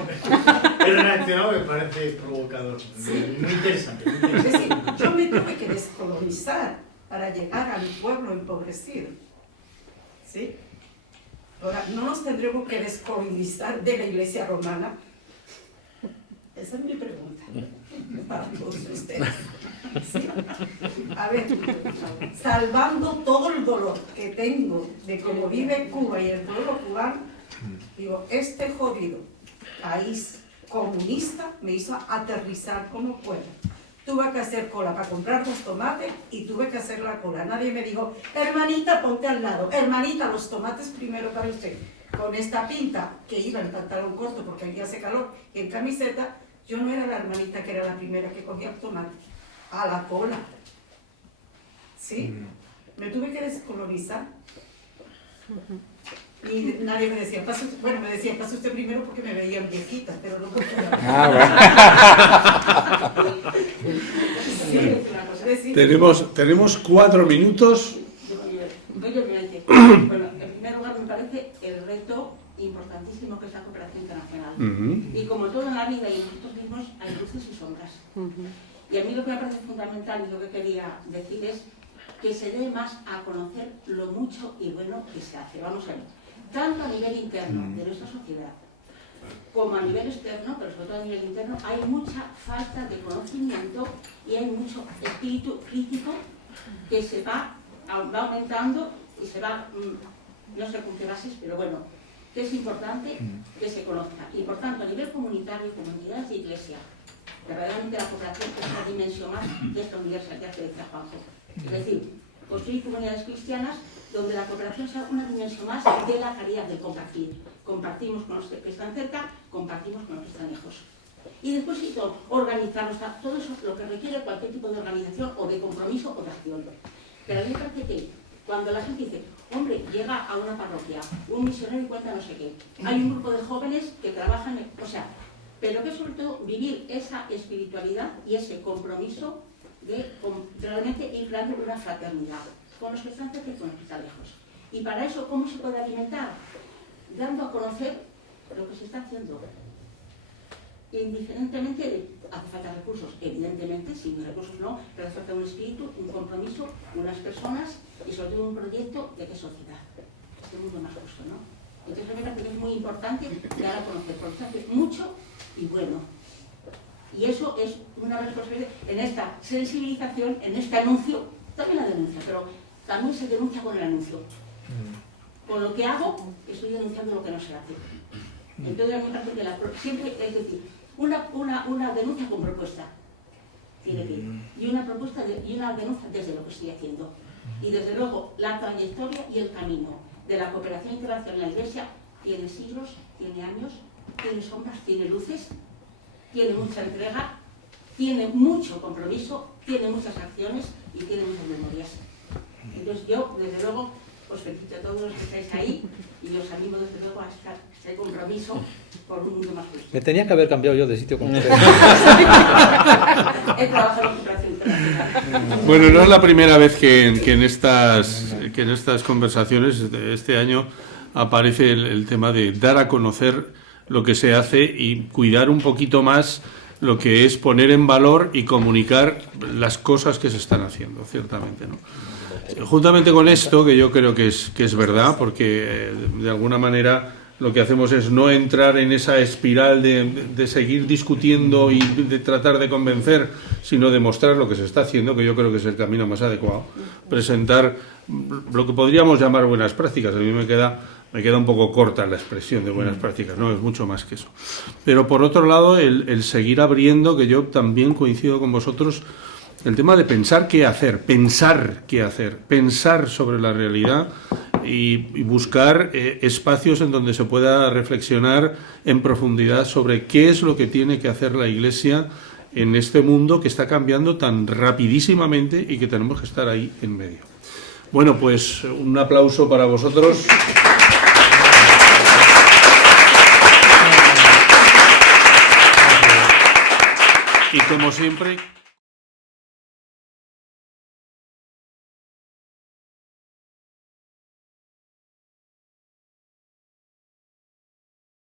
He reaccionado, me parece provocador. Sí. Muy interesante. Es decir, yo me tuve que descolonizar para llegar al pueblo empobrecido. ¿Sí? Ahora, ¿no nos tendremos que descolonizar de la iglesia romana? Esa es mi pregunta para todos ustedes. ¿Sí? A ver, salvando todo el dolor que tengo de cómo vive Cuba y el pueblo cubano, digo, este jodido país comunista me hizo aterrizar como pueda. Tuve que hacer cola para comprar los tomates y tuve que hacer la cola. Nadie me dijo, hermanita, ponte al lado. Hermanita, los tomates primero para usted. Con esta pinta, que iba en pantalón corto porque aquí hace calor, y en camiseta, yo no era la hermanita que era la primera que cogía el tomate. A la cola. ¿Sí? Me tuve que descolonizar. Y nadie me decía, pase usted, bueno, me decía, pase usted primero porque me veían viejita, pero no porque Tenemos 4 minutos. Bueno, en primer lugar me parece el reto importantísimo que es la cooperación internacional. Y como todo en la vida y en nosotros mismos hay luces y sombras. Y a mí lo que me parece fundamental y lo que quería decir es que se dé más a conocer lo mucho y bueno que se hace. Vamos a ver, tanto a nivel interno de nuestra sociedad como a nivel externo, pero sobre todo a nivel interno, hay mucha falta de conocimiento y hay mucho espíritu crítico que se va aumentando y se va, no sé con qué bases, pero bueno, que es importante que se conozca. Y por tanto, a nivel comunitario, comunidades de iglesia, verdaderamente la cooperación es una dimensión más de esta universalidad que decía Juanjo. Es decir, construir comunidades cristianas donde la cooperación sea una dimensión más de la caridad, del compartir. Compartimos con los que están cerca, compartimos con los que están lejos. Y después, sí, organizarnos, todo eso lo que requiere cualquier tipo de organización o de compromiso o de acción. Pero a mí me parece que cuando la gente dice, hombre, llega a una parroquia, un misionero y cuenta no sé qué, hay un grupo de jóvenes que trabajan, o sea, pero que sobre todo vivir esa espiritualidad y ese compromiso de realmente ir creando una fraternidad con los que están cerca y con los que están lejos. Y para eso, ¿cómo se puede alimentar? Dando a conocer lo que se está haciendo. Indiferentemente de, hace falta recursos, evidentemente, sin recursos no, pero hace falta un espíritu, un compromiso, unas personas y sobre todo un proyecto de qué sociedad, de un mundo más justo, ¿no? Entonces me parece que es muy importante dar a conocer, por tanto, mucho y bueno. Y eso es una responsabilidad en esta sensibilización, en este anuncio, también la denuncia, pero también se denuncia con el anuncio. Con lo que hago, estoy denunciando lo que no se hace. Entonces, a mí me parece que siempre, es decir, una denuncia con propuesta tiene que ir, y una propuesta y una denuncia desde lo que estoy haciendo. Y desde luego, la trayectoria y el camino de la cooperación internacional en la Iglesia tiene siglos, tiene años, tiene sombras, tiene luces, tiene mucha entrega, tiene mucho compromiso, tiene muchas acciones y tiene muchas memorias. Entonces yo, desde luego, os felicito a todos los que estáis ahí y os animo desde luego a este compromiso por un mundo más justo. Me tenía que haber cambiado yo de sitio con ustedes. He trabajado en cooperación internacional. Bueno, no es la primera vez que en estas conversaciones de este año aparece el tema de dar a conocer lo que se hace y cuidar un poquito más lo que es poner en valor y comunicar las cosas que se están haciendo, ciertamente, ¿no? Juntamente con esto, que yo creo que es verdad, porque de alguna manera lo que hacemos es no entrar en esa espiral de seguir discutiendo y de tratar de convencer, sino de mostrar lo que se está haciendo, que yo creo que es el camino más adecuado. Presentar lo que podríamos llamar buenas prácticas. A mí me queda un poco corta la expresión de buenas prácticas, no, es mucho más que eso. Pero por otro lado, el seguir abriendo, que yo también coincido con vosotros, el tema de pensar qué hacer, pensar sobre la realidad y buscar espacios en donde se pueda reflexionar en profundidad sobre qué es lo que tiene que hacer la Iglesia en este mundo que está cambiando tan rapidísimamente y que tenemos que estar ahí en medio. Bueno, pues un aplauso para vosotros. Y como siempre,